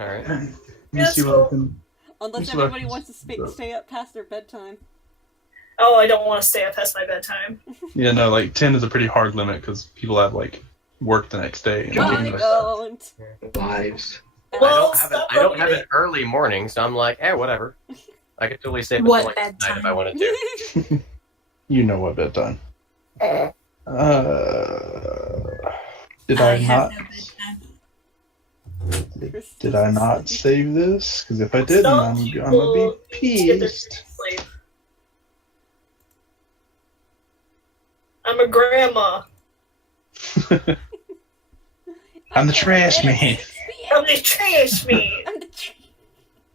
Alright. Let me That's see what cool. I can. Unless That's what I everybody can- wants to stay up past their bedtime. Oh, I don't want to stay up past my bedtime. Yeah, no, like 10 is a pretty hard limit because people have like work the next day. And I I things like that. don't. Lives. Well, I don't have an early morning, so I'm like, whatever. I could totally stay up until What like midnight if I bedtime? wanted to. You know what bedtime. Did I have not? no bedtime. Did I not save this? Because if I didn't, I'm gonna be Get their pissed. sleep. I'm a grandma. I'm the trash man. I'm the trash man.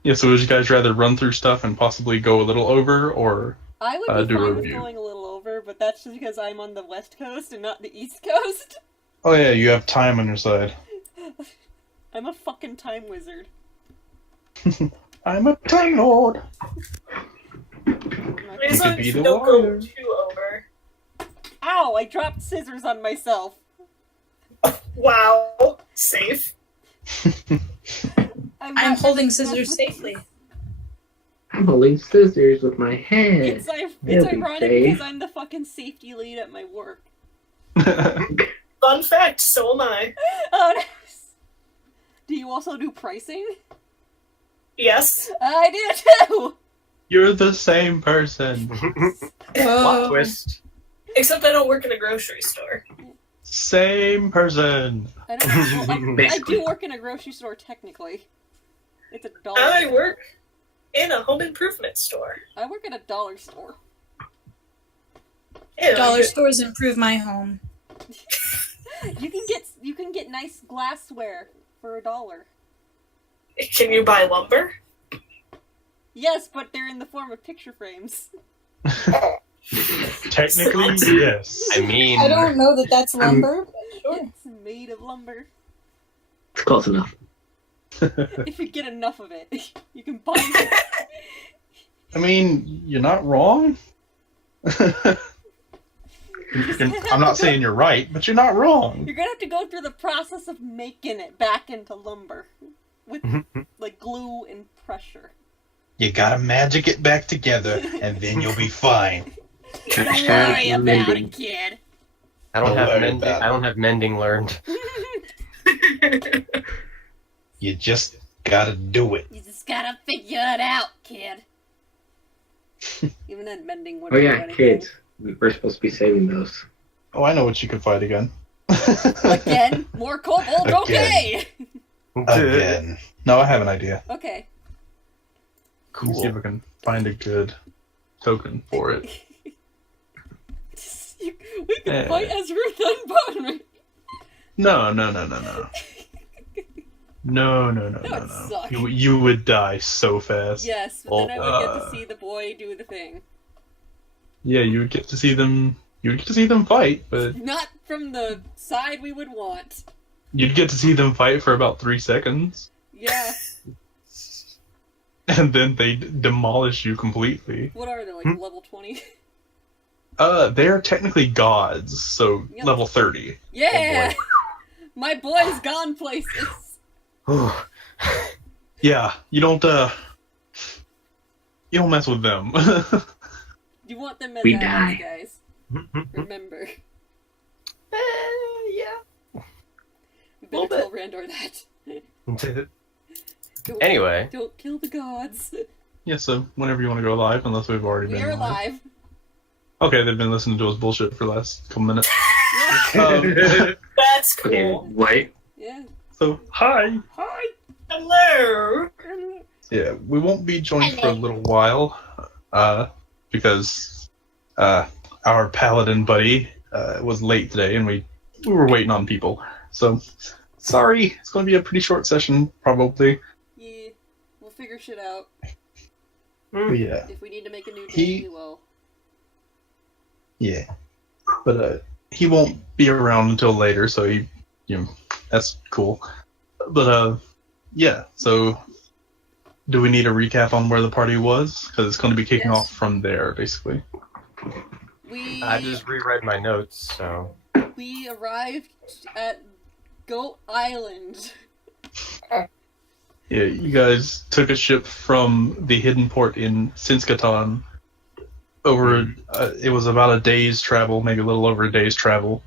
Yeah, so would you guys rather run through stuff and possibly go a little over, or I would be do a fine with review? going a little over, but that's just because I'm on the West Coast and not the East Coast. Oh yeah, you have time on your side. I'm a fucking time wizard. I'm a time lord. As long be as the you don't go warrior. too over. Ow! I dropped scissors on myself. Wow. Safe. I'm not holding touching scissors my- safely. I'm holding scissors with my hand. It's They'll be ironic safe. because I'm the fucking safety lead at my work. Fun fact, so am I. Oh, nice. Do you also do pricing? Yes. I do too! You're the same person. Plot twist. Except I don't work in a grocery store. Same person. I don't well, I Basically. do work in a grocery store technically. It's a dollar I store. work in a home improvement store. I work at a dollar store. Ew. Dollar stores improve my home. You can get nice glassware for $1. Can you buy lumber? Yes, but they're in the form of picture frames. Technically, yes. I mean, I don't know that that's lumber, but sure. It's made of lumber. It's close enough. If you get enough of it, you can buy it. I mean, you're not wrong. I'm not saying you're right, but you're not wrong. You're gonna have to go through the process of making it back into lumber. With, like, glue and pressure. You gotta magic it back together, and then you'll be fine. Don't worry about Mending. it, kid. I don't Don't have worry mending. about it. I don't have mending learned. You just gotta do it. You just gotta figure it out, kid. Even then, mending Oh wouldn't do yeah, anything. kids. We're supposed to be saving those. Oh, I know what you can fight again. Again? More kobold? Okay! Again. No, I have an idea. Okay. Let me see if I can find a good token for it. We can fight as Ruth and Bonry. No. No. That would suck. You would die so fast. Yes, but then I would get to see the boy do the thing. Yeah, you would get to see them. You would get to see them fight, but Not from the side we would want. you'd get to see them fight for about 3 seconds, Yeah. and then they demolish you completely. What are they, like level 20? They're technically gods, so Yep. level 30. Yeah! My boy's gone places. Yeah, you don't mess with them. You want them as We allies, die. guys. Remember. Yeah. We better tell Randor that. Don't- Anyway. Don't kill the gods. Yeah, so whenever you want to go live, unless we've already been We're live. alive. Okay, they've been listening to us bullshit for the last couple minutes. Yeah. That's Okay, cool. wait. Yeah. So, hi! Hi! Hello. Yeah, we won't be joined for a little while, because our paladin buddy was late today, and we were waiting on people. So, sorry, it's going to be a pretty short session, probably. Yeah. We'll figure shit out. But yeah, If we need to make a new He- game, we will. yeah. But he won't be around until later, so that's cool. But yeah, so do we need a recap on where the party was? Because it's going to be kicking Yes. off from there, basically. I just reread my notes, so We arrived at Goat Island. Yeah, you guys took a ship from the hidden port in Sinskatan over. It was about a day's travel, maybe a little over a day's travel,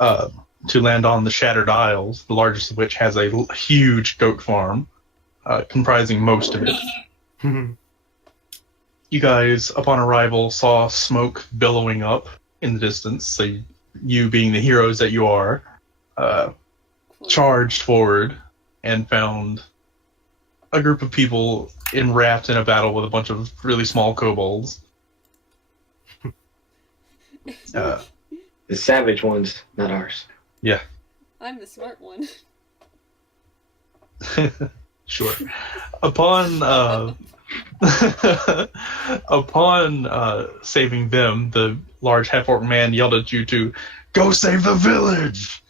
to land on the Shattered Isles, the largest of which has a huge goat farm, comprising most of it. You guys, upon arrival, saw smoke billowing up in the distance. So you, being the heroes that you are, charged forward and found a group of people enwrapped in a battle with a bunch of really small kobolds. The savage ones, not ours. I'm the smart one. Sure. Upon saving them, the large half-orc man yelled at you to go save the village.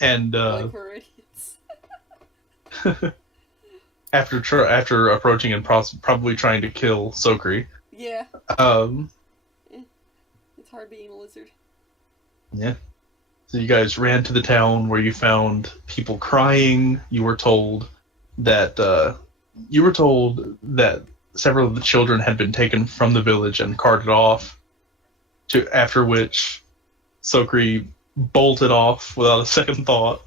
And Like we're idiots. after approaching and probably trying to kill Sokri, Yeah, um, it's hard being a lizard. yeah. So you guys ran to the town where you found people crying. You were told that several of the children had been taken from the village and carted off. After which, Sokri bolted off without a second thought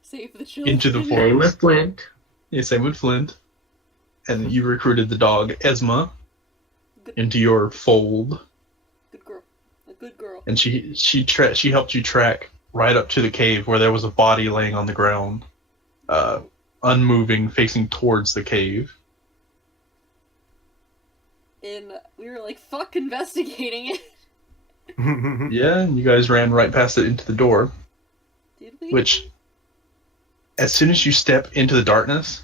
Save the children. into the Same forest. with Flint. Yeah, same with Flint. And you recruited the dog Esma into your fold, Good girl. A good girl. and she helped you track right up to the cave where there was a body laying on the ground, unmoving, facing towards the cave. And we were like, fuck investigating it. Yeah, and you guys ran right past it into the door, Did we? which, as soon as you step into the darkness,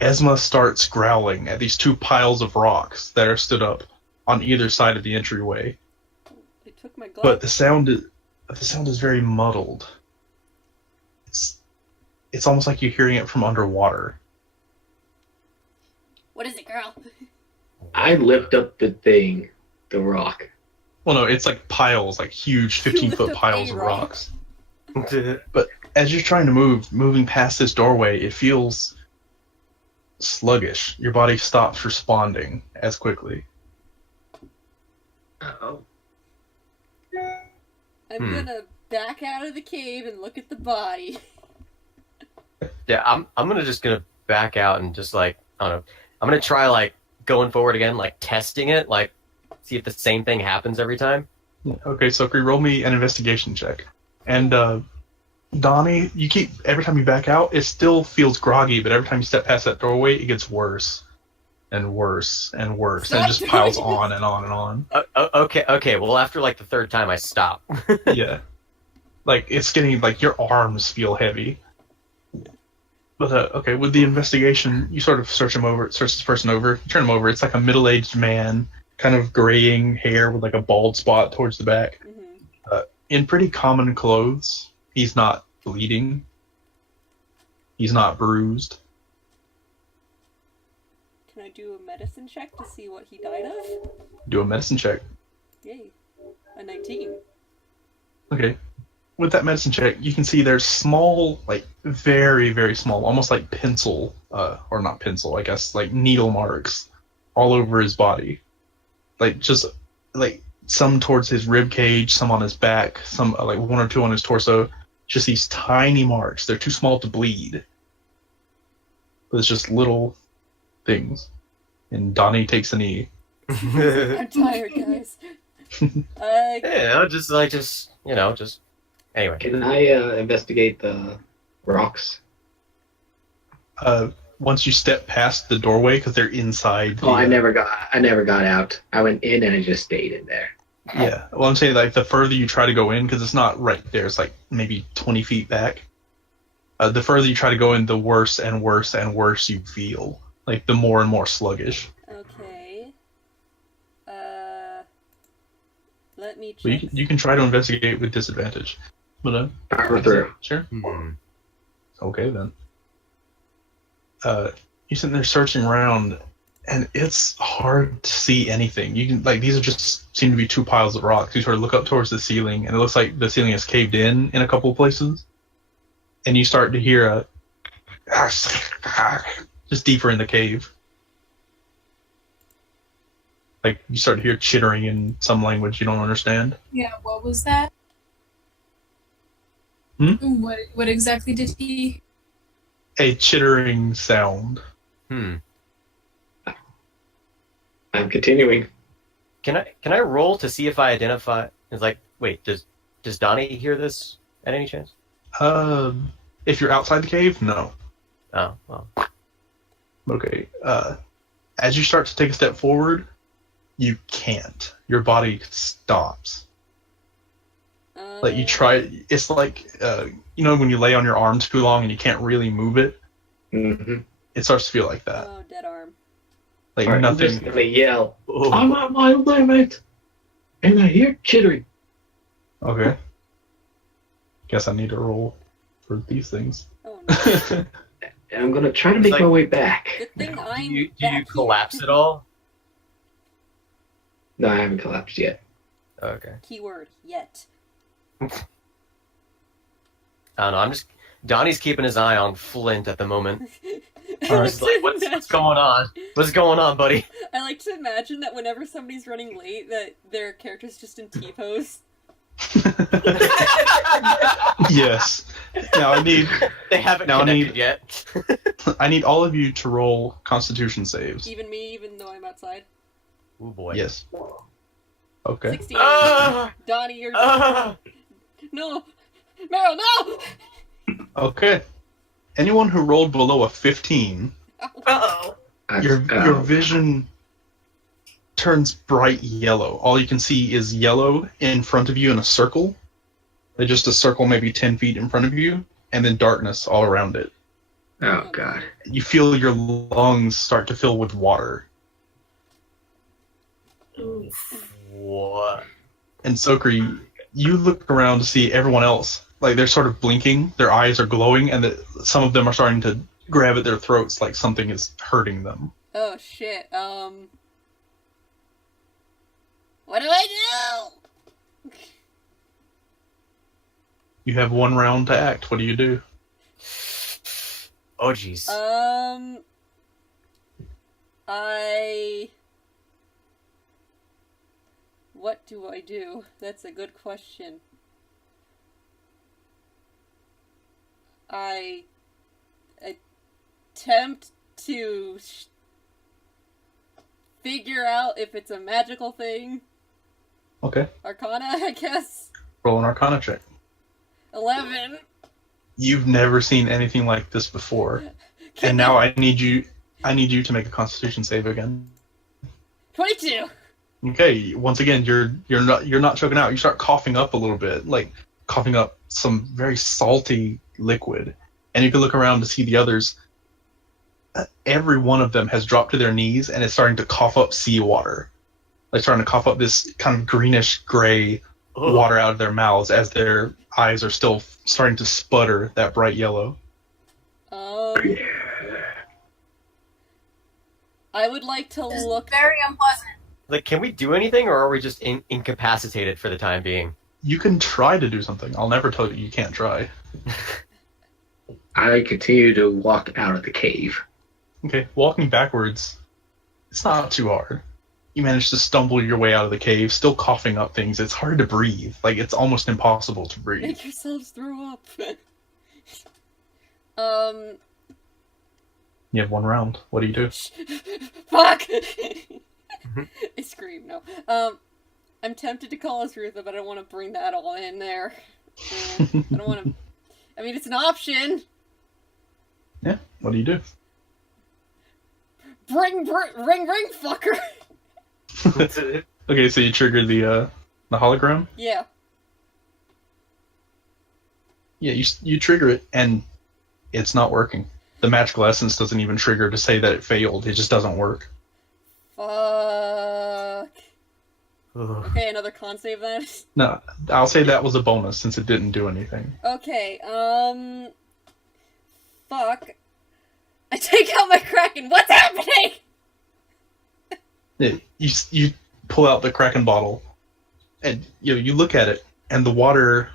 Esma starts growling at these two piles of rocks that are stood up on either side of the entryway. They took my glass. But the sound is very muddled. It's almost like you're hearing it from underwater. What is it, girl? I lift up the thing, the rock. Well, no, it's like piles, like huge You lift 15-foot up piles a of rock. rocks. But as you're trying to moving past this doorway, it feels sluggish. Your body stops responding as quickly. Uh-oh. I'm gonna back out of the cave and look at the body. Yeah, I'm gonna back out and just like, I don't know. I'm gonna try like going forward again, like testing it, like see if the same thing happens every time. Okay, so roll me an investigation check. And Donnie, every time you back out, it still feels groggy, but every time you step past that doorway, it gets worse and worse and worse, and it just piles on and on and on. Okay. Well, after like the third time, I stop. Yeah, like it's getting like your arms feel heavy. But okay, with the investigation, you sort of search this person over, you turn him over. It's like a middle-aged man, kind of graying hair with like a bald spot towards the back, in pretty common clothes. He's not bleeding. He's not bruised. Can I do a medicine check to see what he died of? Do a medicine check. Yay. A 19. Okay. With that medicine check, you can see there's small, like very, very small, almost like pencil, or not pencil, I guess, like needle marks all over his body. Like just like some towards his rib cage, some on his back, some like one or two on his torso. Just these tiny marks. They're too small to bleed. But it's just little things. And Donnie takes a knee. I'm tired, guys. Anyway. Can I investigate the rocks? Once you step past the doorway, because they're inside. Oh, I never got out. I went in and I just stayed in there. Yeah. Well, I'm saying like the further you try to go in, because it's not right there. It's like maybe 20 feet back. The further you try to go in, the worse and worse and worse you feel. Like the more and more sluggish. Okay. Let me check. But you can try to investigate with disadvantage. But Power through. Sure. Okay then. You're sitting there searching around, and it's hard to see anything. You can these are just seem to be two piles of rocks. You sort of look up towards the ceiling, and it looks like the ceiling is caved in a couple of places. And you start to hear just deeper in the cave. Like you start to hear chittering in some language you don't understand. Yeah, what was that? What exactly did he? A chittering sound. Hmm. I'm continuing. Can I roll to see if I identify? It's like, wait, does Donnie hear this at any chance? If you're outside the cave, no. Oh, well. Okay. As you start to take a step forward, you can't. Your body stops. Like you try. It's like when you lay on your arm too long and you can't really move it. Mm-hmm. It starts to feel like that. Oh, dead arm. Like I'm nothing. just gonna yell. Oh, I'm at my limit, and I hear chittering. okay. Guess I need to roll for these things. Oh no. And I'm gonna try to It's make like- my way back. Good thing Do I'm you back collapse here. at all? No, I haven't collapsed yet. Okay. Keyword, yet. I don't know. Donnie's keeping his eye on Flint at the moment. All right. He's like, what's going on? What's going on, buddy? I like to imagine that whenever somebody's running late, that their character's just in T-pose. Yes. Now I need They haven't Now I connected need- yet. I need all of you to roll Constitution saves. Even me, even though I'm outside. Oh boy. Yes. Okay. 16. Ah! Donnie, you're... Ah! No! Meryl, no! Okay. Anyone who rolled below a 15, Uh-oh. your vision turns bright yellow. All you can see is yellow in front of you in a circle. Like just a circle maybe 10 feet in front of you, and then darkness all around it. Oh god. You feel your lungs start to fill with water. Oof. What? And Sokri, you look around to see everyone else. Like they're sort of blinking, their eyes are glowing, and some of them are starting to grab at their throats like something is hurting them. Oh, shit. What do I do? You have one round to act. What do you do? Oh jeez. What do I do? That's a good question. I attempt to figure out if it's a magical thing. Okay. Arcana, I guess. Roll an Arcana check. 11. You've never seen anything like this before, and now I need you to make a Constitution save again. 22. Okay. Once again, you're not choking out. You start coughing up a little bit, like coughing up some very salty liquid, and you can look around to see the others. Every one of them has dropped to their knees and is starting to cough up seawater. Like starting to cough up this kind of greenish gray Ugh. water out of their mouths as their eyes are still starting to sputter that bright yellow. I would like to This is look. very unpleasant. Like, can we do anything, or are we just incapacitated for the time being? You can try to do something. I'll never tell you can't try. I continue to walk out of the cave. Okay, walking backwards, it's not too hard. You manage to stumble your way out of the cave, still coughing up things. It's hard to breathe. Like, it's almost impossible to breathe. Make yourselves throw up. You have one round. What do you do? Fuck! I scream, no. I'm tempted to call us Rutha, but I don't want to bring that all in there. I don't want to... I mean, it's an option! Yeah, what do you do? Ring, fucker! Okay, so you trigger the hologram? Yeah. Yeah, you trigger it, and it's not working. The magical essence doesn't even trigger to say that it failed. It just doesn't work. Fuck. Ugh. Okay, another con save then. No, I'll say that was a bonus since it didn't do anything. Okay, fuck. I take out my Kraken. What's happening? You pull out the Kraken bottle, and you look at it, and the water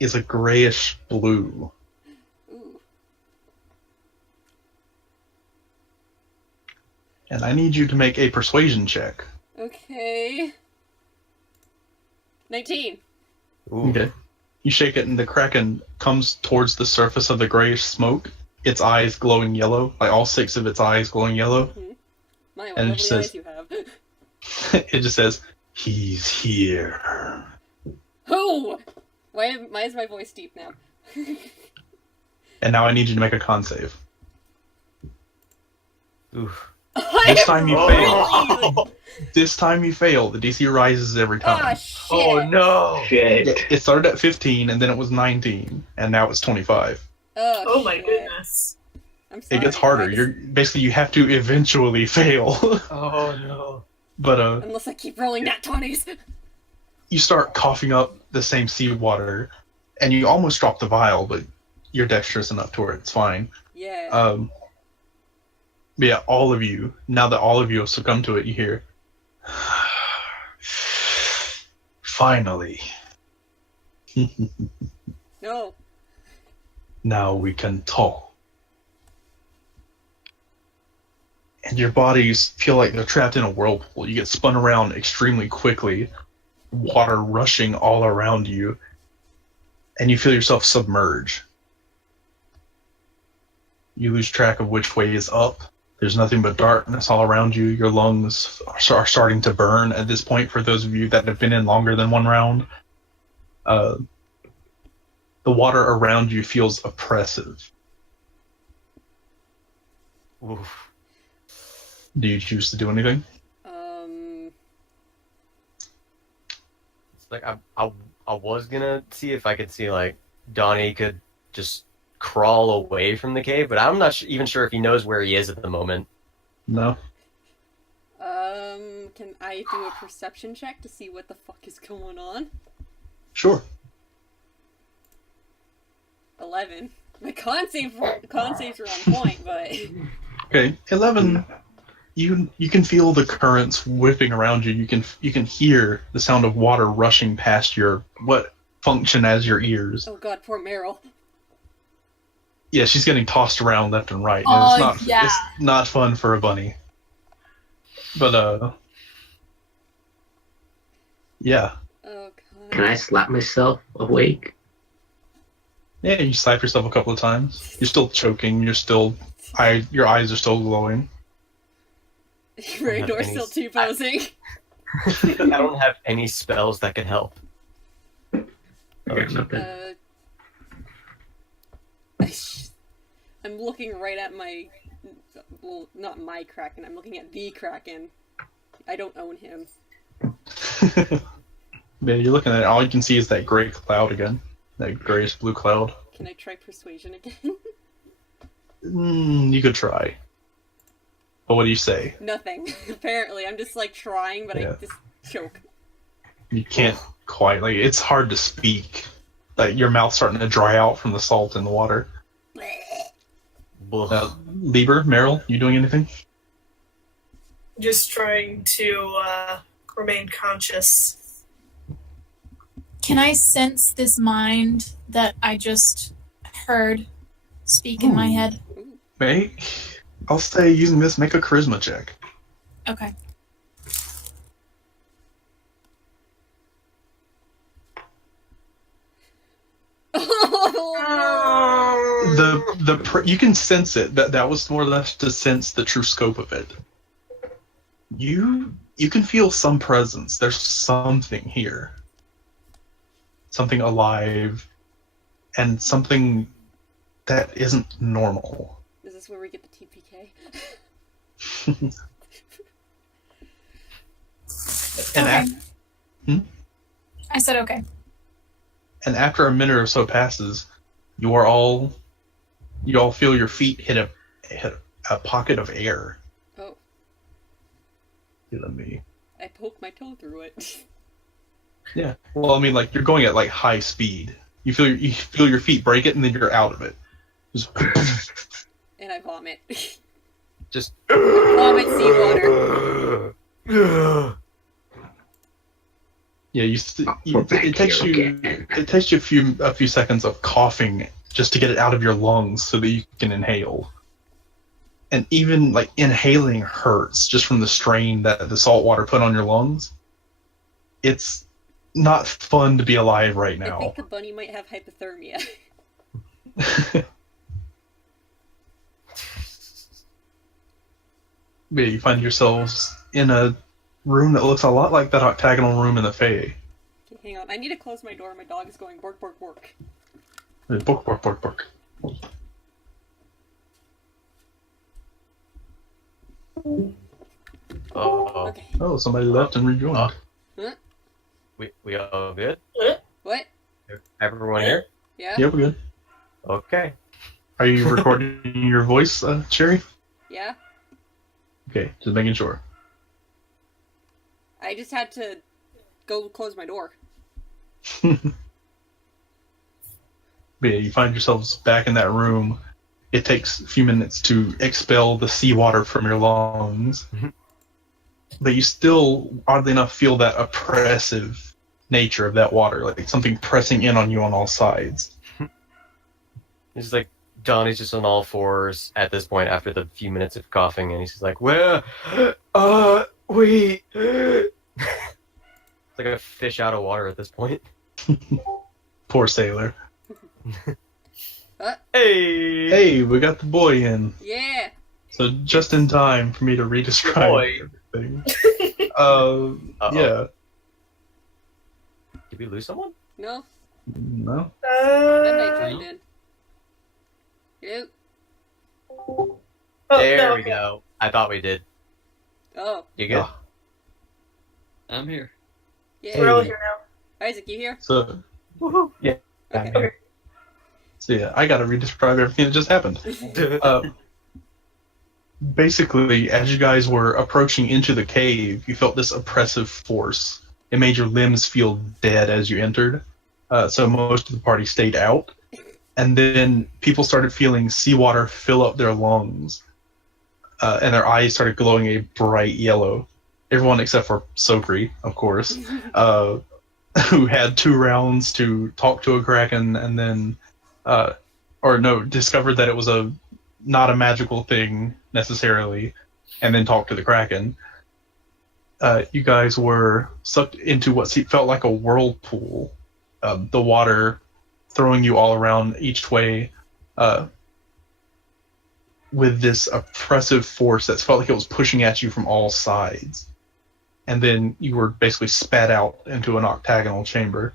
is a grayish blue. Ooh. And I need you to make a persuasion check. Okay. 19. Ooh. Okay. You shake it, and the Kraken comes towards the surface of the grayish smoke, its eyes glowing yellow, like all 6 of its eyes glowing yellow. My, what And it lovely just says- eyes you have. It just says, "He's here." Who? Why is my voice deep now? And now I need you to make a con save. Oof. This time you fail. Oh, This time you fail. The DC rises every time. Ah, shit. oh no! Shit. Yeah, it started at 15, and then it was 19, and now it's 25. Oh my shit. goodness. I'm sorry, It gets harder. guys. You have to eventually fail. Oh no! But Unless I keep rolling nat 20s. you start coughing up the same seawater, and you almost drop the vial, but you're dexterous enough to where it's fine. Yeah. But yeah, all of you, now that all of you have succumbed to it, you hear, "Finally, No. now we can talk." And your bodies feel like they're trapped in a whirlpool. You get spun around extremely quickly, water rushing all around you, and you feel yourself submerge. You lose track of which way is up. There's nothing but darkness all around you. Your lungs are starting to burn at this point, for those of you that have been in longer than one round. The water around you feels oppressive. Oof. Do you choose to do anything? It's like I was gonna see if I could see like Donnie could just crawl away from the cave, but I'm not even sure if he knows where he is at the moment. No? Can I do a perception check to see what the fuck is going on? Sure. 11. My con saves are on point, but Okay, 11. You can feel the currents whipping around you. You can hear the sound of water rushing past your what function as your ears. oh god, poor Meryl. Yeah, she's getting tossed around left and right. And Oh, it's yeah. not fun for a bunny. But yeah. Oh Can I god. slap myself awake? Yeah, you slap yourself a couple of times. You're still choking, your eyes are still glowing. Raydor's still T-posing. I don't have any spells that could help. I got nothing. I'm looking right at my, well, not my Kraken, I'm looking at the Kraken. I don't own him. Yeah, you're looking at it, all you can see is that gray cloud again. That grayish blue cloud. Can I try persuasion again? You could try. But what do you say? Nothing. Apparently, I'm just like trying, but Yeah. I just choke. You can't quite, like, it's hard to speak. Like, your mouth's starting to dry out from the salt in the water. Lieber, Meryl, you doing anything? Just trying to remain conscious. Can I sense this mind that I just heard speak in my head? I'll say using this, make a charisma check. Okay. You can sense it. That was more or less to sense the true scope of it. You can feel some presence. There's something here. Something alive, and something that isn't normal. Is this where we get the TPK? And Okay. I said okay. And after a minute or so passes, you all feel your feet hit a pocket of air. Oh, Let me. I poke my toe through it. Yeah. Well, I mean, like, you're going at like high speed. You feel your feet break it, and then you're out of it. Just And I vomit. Just Vomit seawater. yeah. It takes you a few seconds of coughing just to get it out of your lungs so that you can inhale. and even like inhaling hurts just from the strain that the salt water put on your lungs. It's not fun to be alive right I now. think the bunny might have hypothermia. Yeah, you find yourselves in a room that looks a lot like that octagonal room in the Fae. Okay, hang on. I need to close my door. My dog is going bork, bork, bork. Bork, bork, bork, bork. Oh, Okay. Oh, somebody left and rejoined. Oh. we all good? What? Everyone here? Yeah? Yeah, we're good. Okay. Are you recording your voice, Cherry? Yeah? Okay, just making sure. I just had to go close my door. But yeah, you find yourselves back in that room. It takes a few minutes to expel the seawater from your lungs. Mhm. But you still, oddly enough, feel that oppressive nature of that water, like something pressing in on you on all sides. It's like Donnie's just on all fours at this point after the few minutes of coughing, and he's just like, "Where we?" It's like a fish out of water at this point. Poor sailor. Hey! Hey, we got the boy in. Yeah! So just in time for me to re-describe Boy. everything. Uh-oh. Yeah. Did we lose someone? No? No? That night train did. Hello? Oh, There no, we go. I thought we did. Oh. You good? Oh. I'm here. Yeah. We're all here now. Isaac, you here? So, Woohoo! I'm Okay. here. so yeah, I gotta re-describe everything that just happened. Basically, as you guys were approaching into the cave, you felt this oppressive force. It made your limbs feel dead as you entered. So most of the party stayed out. And then people started feeling seawater fill up their lungs. And their eyes started glowing a bright yellow. Everyone except for Sokri, of course, who had 2 rounds to talk to a kraken and then, discovered that it was not a magical thing necessarily, and then talk to the kraken. You guys were sucked into what felt like a whirlpool. The water throwing you all around each way with this oppressive force that felt like it was pushing at you from all sides. And then you were basically spat out into an octagonal chamber.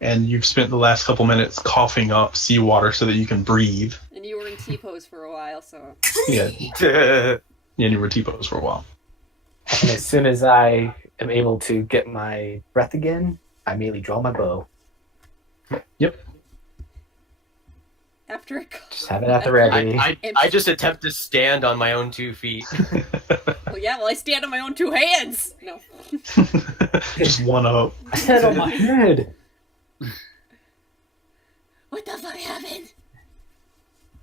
And you've spent the last couple minutes coughing up seawater so that you can breathe. And you were in T-pose for a while, so... Yeah, and you were T-pose for a while. And as soon as I am able to get my breath again, I immediately draw my bow. Yep. After it Just have it at the ready. I just attempt to stand on my own 2 feet. Well, yeah, I stand on my own 2 hands! No. Just one up. I said on my head. What the fuck happened?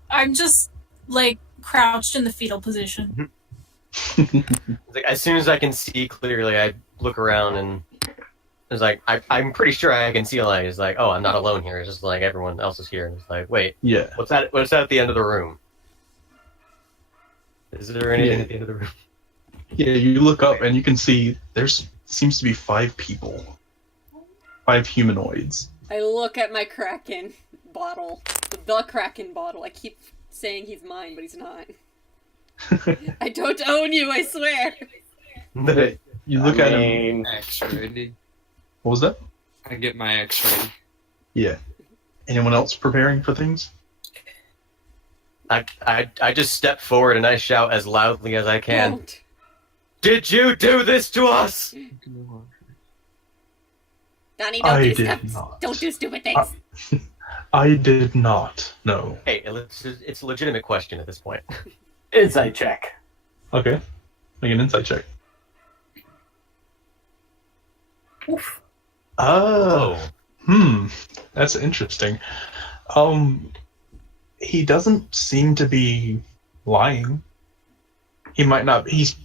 I'm just like crouched in the fetal position. Like, as soon as I can see clearly, I look around and it's like I'm pretty sure I can see. Like, it's like, oh, I'm not alone here. It's just like everyone else is here, and it's like, wait, Yeah. what's that? What's that at the end of the room? Is there anything at the end of the room? Yeah, you look up and you can see seems to be 5 people. 5 humanoids. I look at my Kraken bottle. The Kraken bottle. I keep saying he's mine, but he's not. I don't own you, I swear! You look at him. X ready. What was that? I get my X ready. Yeah. Anyone else preparing for things? I just step forward and I shout as loudly as I can. Don't. Did you do this to us? Donnie, I don't do did stuff. not. Don't do stupid things. I did not. No. Hey, it's a legitimate question at this point. Insight check. Okay. Make an insight check. Oof. Oh. That's interesting. He doesn't seem to be lying. He's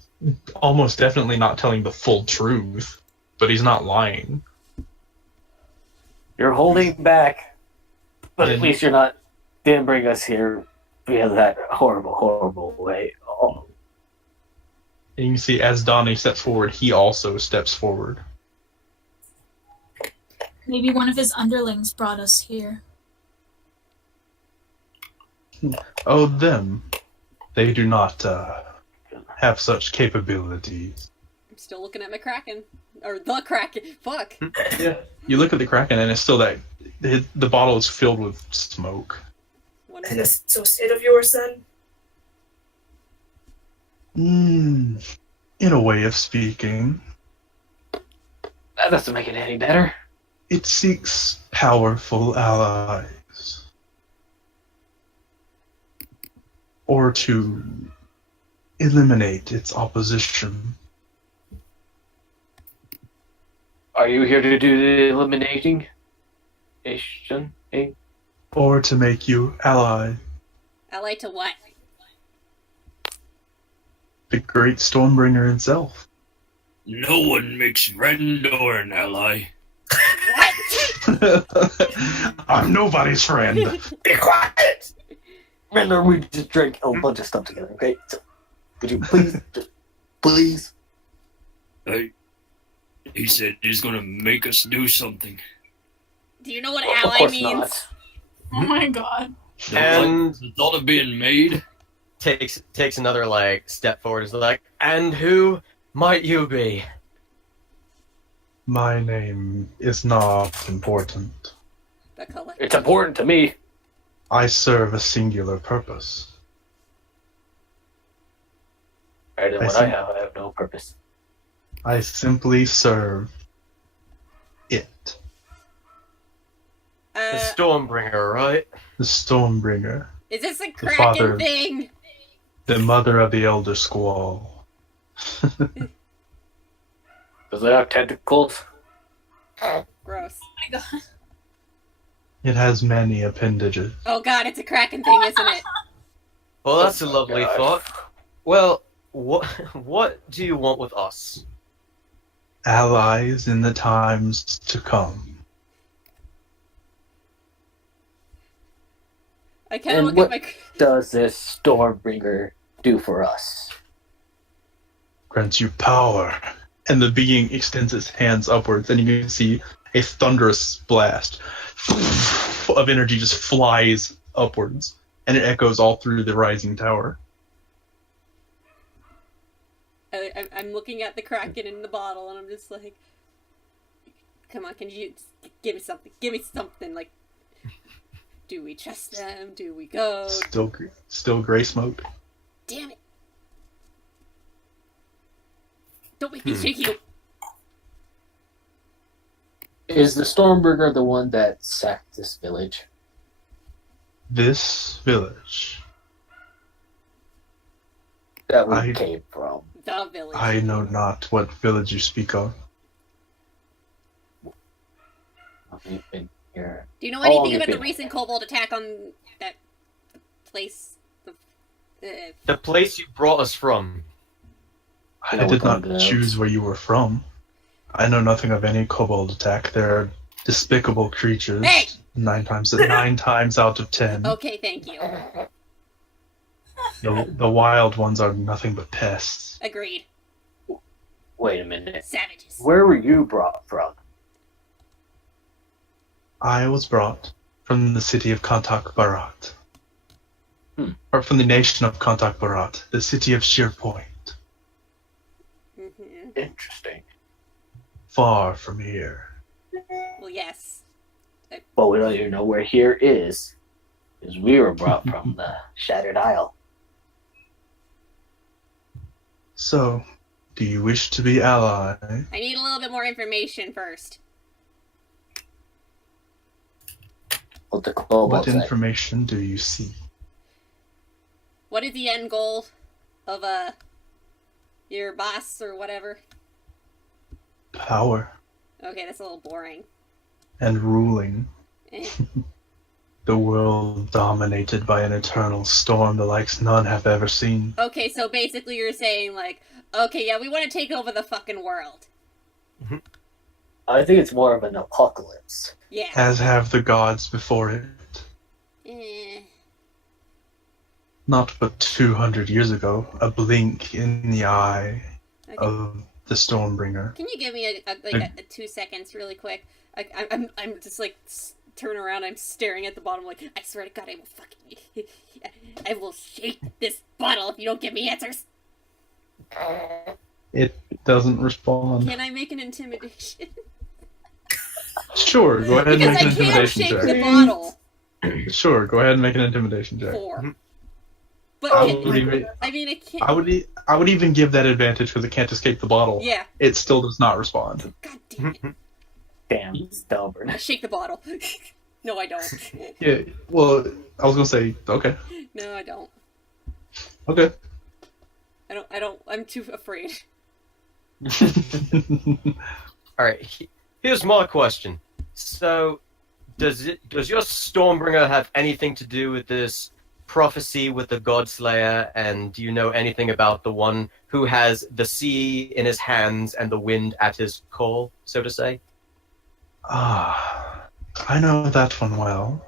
almost definitely not telling the full truth, but he's not lying. You're holding back But at least didn't bring us here via that horrible way. Oh, And you can see as Donnie steps forward, he also steps forward. Maybe one of his underlings brought us here. Oh, them. They do not have such capabilities. I'm still looking at my Kraken. Or the Kraken. Fuck. Yeah. You look at the Kraken, and it's still that the bottle is filled with smoke. One An associate of yours, then? In a way of speaking, that doesn't make it any better. it seeks powerful allies. Or to eliminate its opposition. Are you here to do the eliminating? Or to make you ally. Ally to what? The great Stormbringer himself. No one makes friend or an ally. I'm nobody's friend. Be quiet! Randall, we just drank a bunch of stuff together, okay? So, could you please? He said he's gonna make us do something. Do you know what Of ally course means? not. Oh my god. And The thought of being made? takes another step forward. Is like, and who might you be? My name is not important. The color. It's important to me. I serve a singular purpose. Better than I what see. I have no purpose. I simply serve it. The Stormbringer, right? The Stormbringer. Is this a father. Kraken thing? The mother of the Elder Squall. Does it have tentacles? Gross. Oh my god. It has many appendages. Oh god, it's a Kraken thing, isn't it? Well, that's a Oh my lovely God. thought. Well, what do you want with us? Allies in the times to come. I kind of And look what at my... does this Stormbringer do for us? Grants you power. And the being extends its hands upwards, and you can see a thunderous blast of energy just flies upwards, and it echoes all through the rising tower. I'm looking at the Kraken in the bottle, and I'm just like... Come on, can you give me something? Give me something, like... Do we trust them? Do we go? Still gray smoke. Damn it. Don't make me shake you. Is the Stormbringer the one that sacked this village? This village, That we I- came from. The village. I know not what village you speak of. We've been here. Do you know How long anything you about the been recent kobold attack on that place? The place you brought us from. I No, did we're not going to- choose where you were from. I know nothing of any kobold attack. They're despicable creatures. Hey! Nine times out of 10. Okay, thank you. The wild ones are nothing but pests. Agreed. Wait a minute. Savages. Where were you brought from? I was brought from the city of Kantak Barat. Or from the nation of Kantak Barat, the city of Sheer Point. Mm-hmm. Interesting. Far from here. Well, yes. But we don't even know where here is. Because we were brought from the Shattered Isle. So, do you wish to be ally? I need a little bit more information first. What the kobold What said. information do you see? What is the end goal of your boss or whatever? Power Okay, that's a little boring. and ruling. Eh. The world dominated by an eternal storm the likes none have ever seen. Okay, so basically you're saying like, okay, yeah, we want to take over the fucking world. I think it's more of an apocalypse. Yeah. As have the gods before it. Not but 200 years ago, a blink in the eye Okay. of the Stormbringer. Can you give me a 2 seconds really quick? I'm just like turn around. I'm staring at the bottom like I swear to God I will fucking I will shake this bottle if you don't give me answers. It doesn't respond. Can I make an intimidation? Sure, go ahead and Because make I an can't intimidation shake check. the bottle. Sure, go ahead and make an intimidation check. 4. But I can, would even, I mean, it can't. I would even give that advantage because it can't escape the bottle. Yeah. It still does not respond. God damn it! Damn, stubborn. I shake the bottle. No, I don't. Yeah. Well, I was gonna say okay. No, I don't. Okay. I don't. I'm too afraid. All right. Here's my question. So, does your Stormbringer have anything to do with this prophecy with the Godslayer? And do you know anything about the one who has the sea in his hands and the wind at his call, so to say? Ah, I know that one well.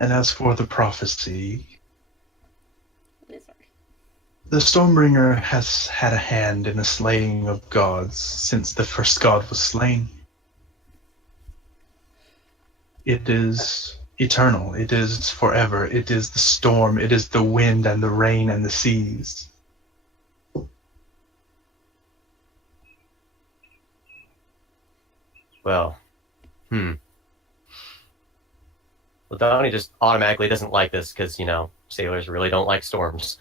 And as for the prophecy, the Stormbringer has had a hand in the slaying of gods since the first god was slain. It is eternal. It is forever. It is the storm. It is the wind and the rain and the seas. Well, Well, Donnie just automatically doesn't like this because, sailors really don't like storms.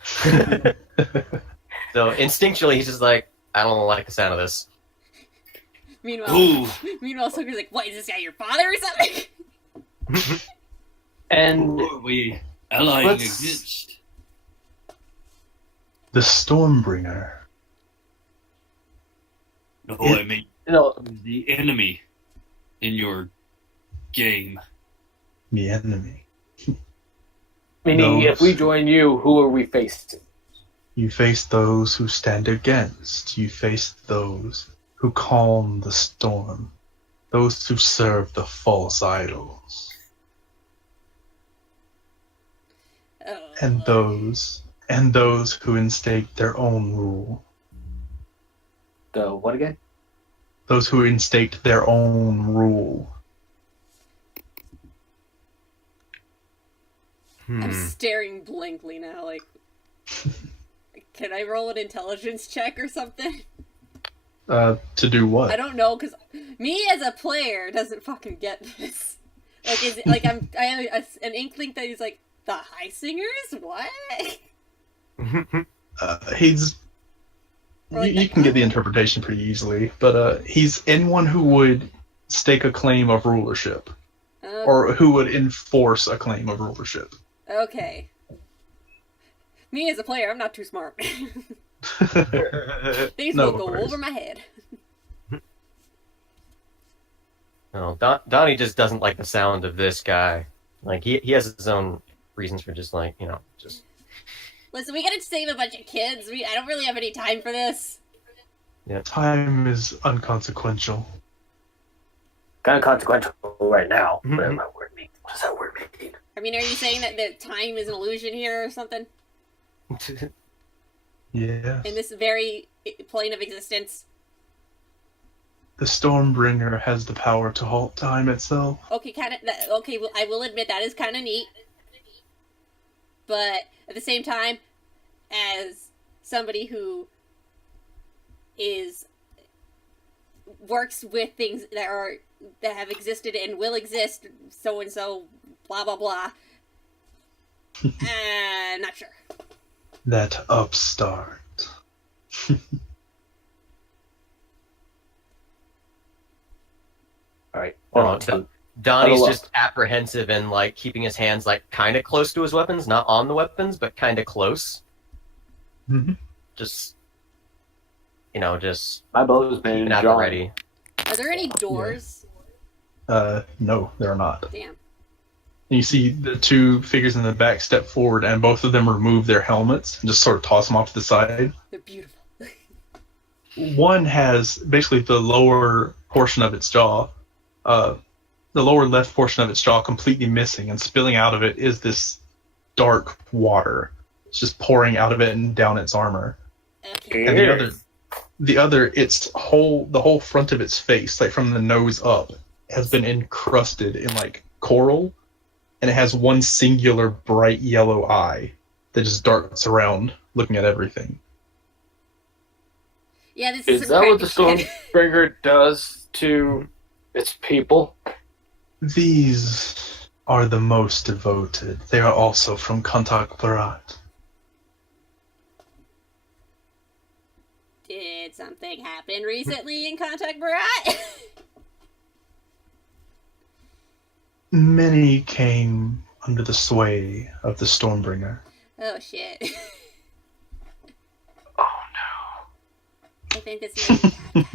So instinctually, he's just like, I don't like the sound of this. Ooh. Meanwhile, Soaker's like, "What is this guy? Your father or something?" And Who are we allying Let's- against? The Stormbringer. No, I mean no, the enemy in your game. The enemy. meaning No. if we join you, who are we facing? You face those who stand against. You face those who calm the storm. Those who serve the false idols. Oh, And those who instate their own rule. The what again? Those who instate their own rule. I'm staring blankly now. Like, can I roll an intelligence check or something? To do what? I don't know, because me as a player doesn't fucking get this. Like, is it like I have an inkling that he's like the High Singers? What? He's. You can get the interpretation pretty easily, but he's anyone who would stake a claim of rulership, or who would enforce a claim of rulership. Okay. Me as a player, I'm not too smart. These No will go worries. over my head. No, Donnie just doesn't like the sound of this guy. Like, he has his own reasons for just, like, just... Listen, we gotta save a bunch of kids. I don't really have any time for this. Time is unconsequential. Kind of consequential right now. Whatever that word means. What does that word mean? I mean, are you saying that the time is an illusion here or something? Yeah. In this very plane of existence? The Stormbringer has the power to halt time itself. Okay, okay, well, I will admit that is kind of neat. But at the same time, as somebody who works with things that have existed and will exist, so and so, blah blah blah. Not sure. That upstart. Alright. Oh, Donnie's Huddle up. just apprehensive and, like, keeping his hands, like, kind of close to his weapons. Not on the weapons, but kind of close. Mm-hmm. Just, just My bow's been keeping at the drawn. ready. Are there any doors? No, they're not. Damn. And you see the two figures in the back step forward, and both of them remove their helmets and just sort of toss them off to the side. They're beautiful. One has basically the lower portion of its jaw, the lower left portion of its jaw completely missing, and spilling out of it is this dark water. It's just pouring out of it and down its armor. Okay. And the other, the whole front of its face, like from the nose up, has been encrusted in like coral, and it has one singular bright yellow eye that just darts around, looking at everything. Yeah, this Is is that what the Stormbringer does to its people? These are the most devoted. They are also from Kantak Barat. Did something happen recently in Contact Barat? Many came under the sway of the Stormbringer. Oh shit. Oh no. I think this might be bad, guys.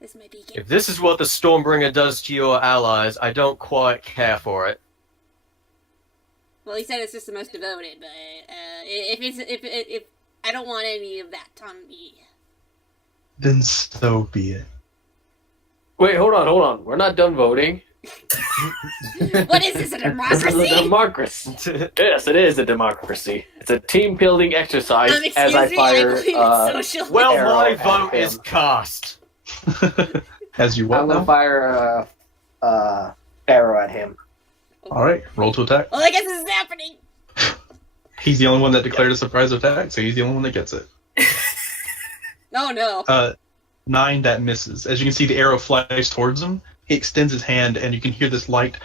This might be If this is what the Stormbringer does to your allies, I don't quite care for it. Well, he said it's just the most devoted, but if I don't want any of that on me. Then so be it. Wait, hold on. We're not done voting. What is this, a This is democracy? a democracy. Yes, it is a democracy. It's a team-building exercise Excuse as I me, fire. believe it's social. Well, Arrow my at vote him. is cast. As you what I'm gonna now? fire arrow at him. Alright, roll to attack. Well, I guess this is happening. He's the only one that declared a surprise attack, so he's the only one that gets it. Oh no. 9, that misses. As you can see, the arrow flies towards him. He extends his hand, and you can hear this light,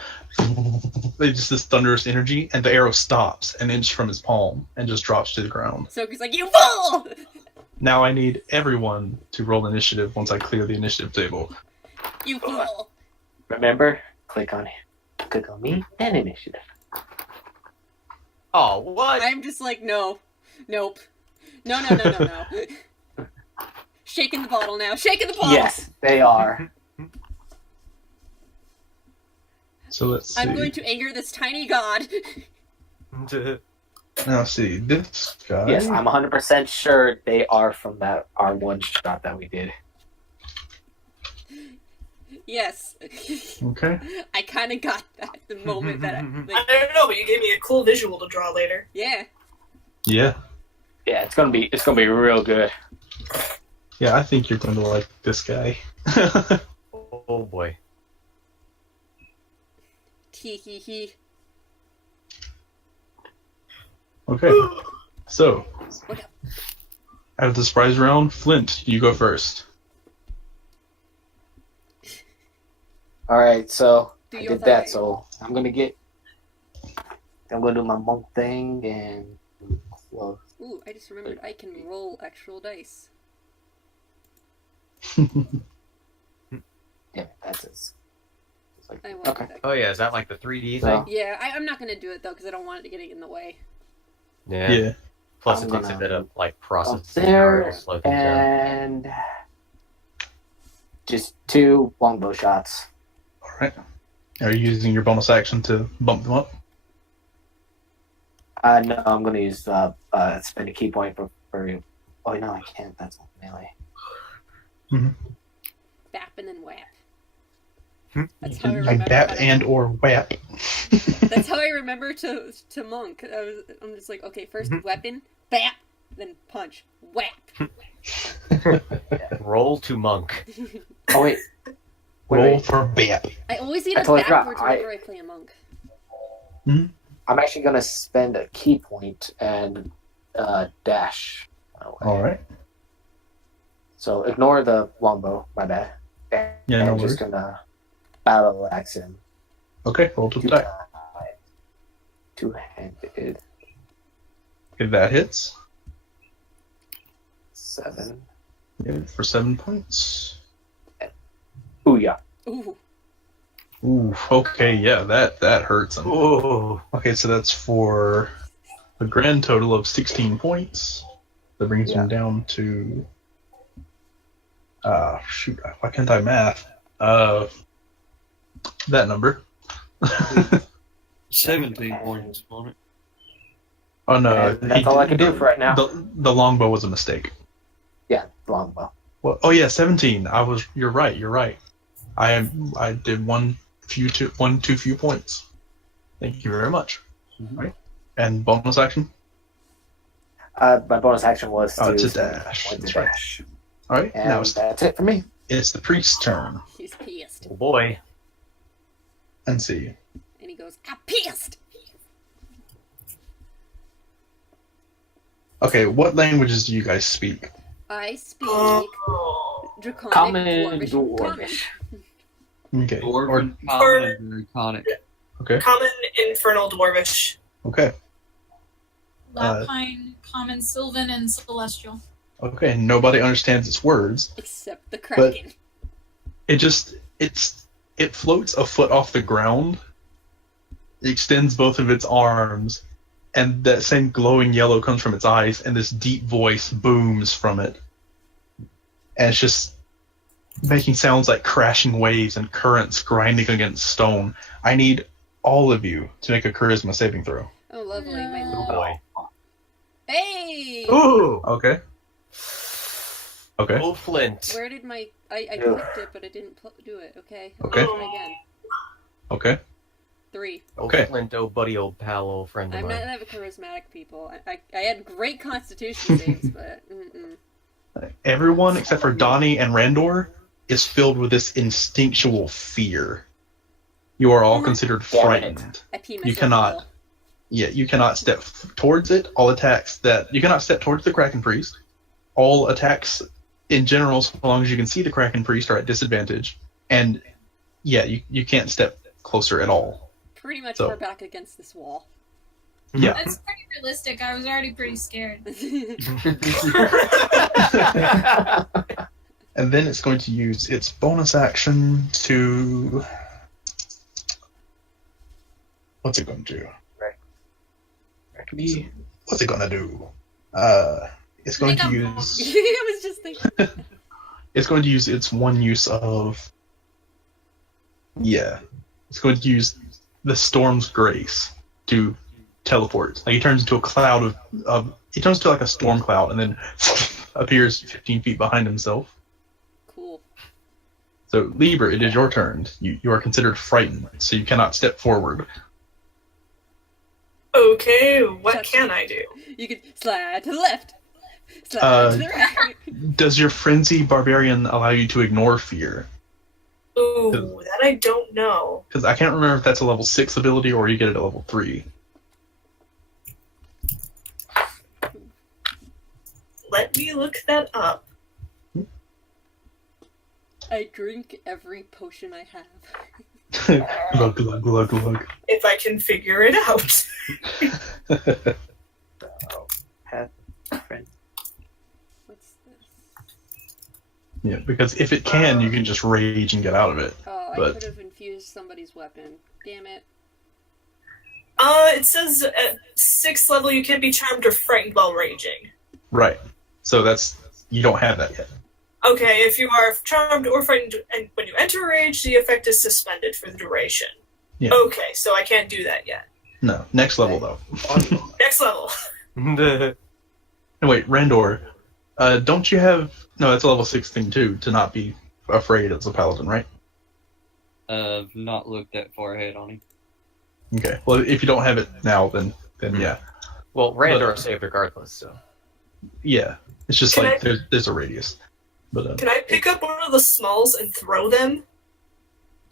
just this thunderous energy, and the arrow stops an inch from his palm and just drops to the ground. So he's like, you fool! Now I need everyone to roll initiative once I clear the initiative table. You fool. Remember, click on me, then initiative. Oh, what? I'm just like, no. Nope. No. Shaking the bottle now. Shaking the bottle! Yes, they are. So let's see. I'm going to anger this tiny god. Now see, this guy... Yes, I'm 100% sure they are from our one shot that we did. Yes. Okay. I kind of got that the moment that I don't know, but you gave me a cool visual to draw later. yeah. Yeah. Yeah, it's gonna be real good. Yeah, I think you're going to like this guy. Oh boy. Tee. Okay. So, Look up. out of the surprise round, Flint, you go first. Alright, so Do I your did that, thing. so I'm gonna do my monk thing and close. Ooh, I just remembered I can roll actual dice. Yeah, that's it. It's like, I won't okay. do that. Oh yeah, is that like the 3D So- thing? Yeah, I'm not gonna do it though because I don't want it to get in the way. Yeah. Yeah. Plus I'm it takes a gonna bit of like Up processing. there, It'll slow things down. and just 2 longbow shots. Alright. Are you using your bonus action to bump them up? No, I'm gonna use spend a key point for you. Oh no, I can't. That's not melee. Bap and then whap. Hmm? That's how I Like remember. bap how to- and or whap. That's how I remember to monk. I'm just like, okay, first weapon, bap, then punch, whap. Roll to monk. Oh wait, Roll for bap. I always need I it totally forgot. backwards whenever I play a monk. I'm actually gonna spend a key point and dash. Alright. So ignore the longbow. My bad. And Yeah, no I'm just worries. gonna battle axe him. Okay, roll to 2 attack. times. 2-handed. Okay, that hits. 7. Yeah, for 7 points. Ooh yeah. Ooh. Ooh, okay, yeah, that hurts him. Oh. Okay, so that's for a grand total of 16 points. That brings him down to... shoot, why can't I math? That number. 17 points on it. Oh no, And that's all I can do for right now. The longbow was a mistake. Yeah, longbow. Well, oh yeah, 17. You're right. I did one too few points. Thank you very much. Right. And bonus action? My bonus action was Oh, to to spend dash. point to That's right. dash. All right, And now that's it for me. it's the priest's turn. He's pissed. Oh boy. And see. And he goes, I'm pissed! Okay, what languages do you guys speak? I speak Draconic, Common Dwarvish, Dwarvish. Okay. Dwarven, Or, common, and draconic. okay. Common, infernal, dwarvish. Okay. Lapine, Common, Sylvan, and Celestial. Okay. Nobody understands its words. Except the Kraken. It floats a foot off the ground. It extends both of its arms, and that same glowing yellow comes from its eyes, and this deep voice booms from it. And it's just making sounds like crashing waves and currents grinding against stone. I need all of you to make a charisma saving throw. Oh, lovely, my Oh little boy. Hey! Ooh. Okay. Okay. Oh Flint. Where did my... I clicked it, but I didn't do it. Okay. I'm Okay. gonna try again. Okay. 3. Oh Okay. Flint, oh buddy, old pal, old friend of I'm not mine. that charismatic, people. I had great constitution saves, but... Everyone except for Donnie and Randor is filled with this instinctual fear. You are all considered Damn it. frightened. I pee myself. You cannot. Yeah, you cannot step towards it. All attacks that you cannot step towards the Kraken Priest. All attacks in general, so long as you can see the Kraken Priest, are at disadvantage. And yeah, you can't step closer at all. Pretty much So- we're back against this wall. Yeah. That's pretty realistic. I was already pretty scared. And then it's going to use its bonus action to. What's it going to do? What's it going to do? It's going to use. I was just thinking. It's going to use its one use of. Yeah. It's going to use the Storm's Grace to teleport. Like, he turns into a cloud of. He turns into like a storm cloud and then appears 15 feet behind himself. Cool. So, Lieber, it is your turn. You are considered frightened, so you cannot step forward. Okay, what can I do? You could slide to the left. Slide to the right. Does your Frenzy Barbarian allow you to ignore fear? Ooh, that I don't know. Because I can't remember if that's a level 6 ability or you get it at level 3. Let me look that up. I drink every potion I have. Glug, glug, glug, glug. If I can figure it out. What's this? Yeah, because if it can, you can just rage and get out of it. Oh, I But- could have infused somebody's weapon. Damn it. It says at 6th level you can't be charmed or frightened while raging. Right. So that's. You don't have that yet. Okay, if you are charmed or frightened and when you enter a rage, the effect is suspended for the duration. Yeah. Okay, so I can't do that yet. No. Next level, though. Next level. And wait, Randor, don't you have. No, that's a level 6 thing, too, to not be afraid as a paladin, right? I've not looked that far ahead on him. Okay. Well, if you don't have it now, then yeah. Well, Randor saved regardless, so. Yeah. It's just Can like I- there's a radius. But Can I pick up one of the smalls and throw them?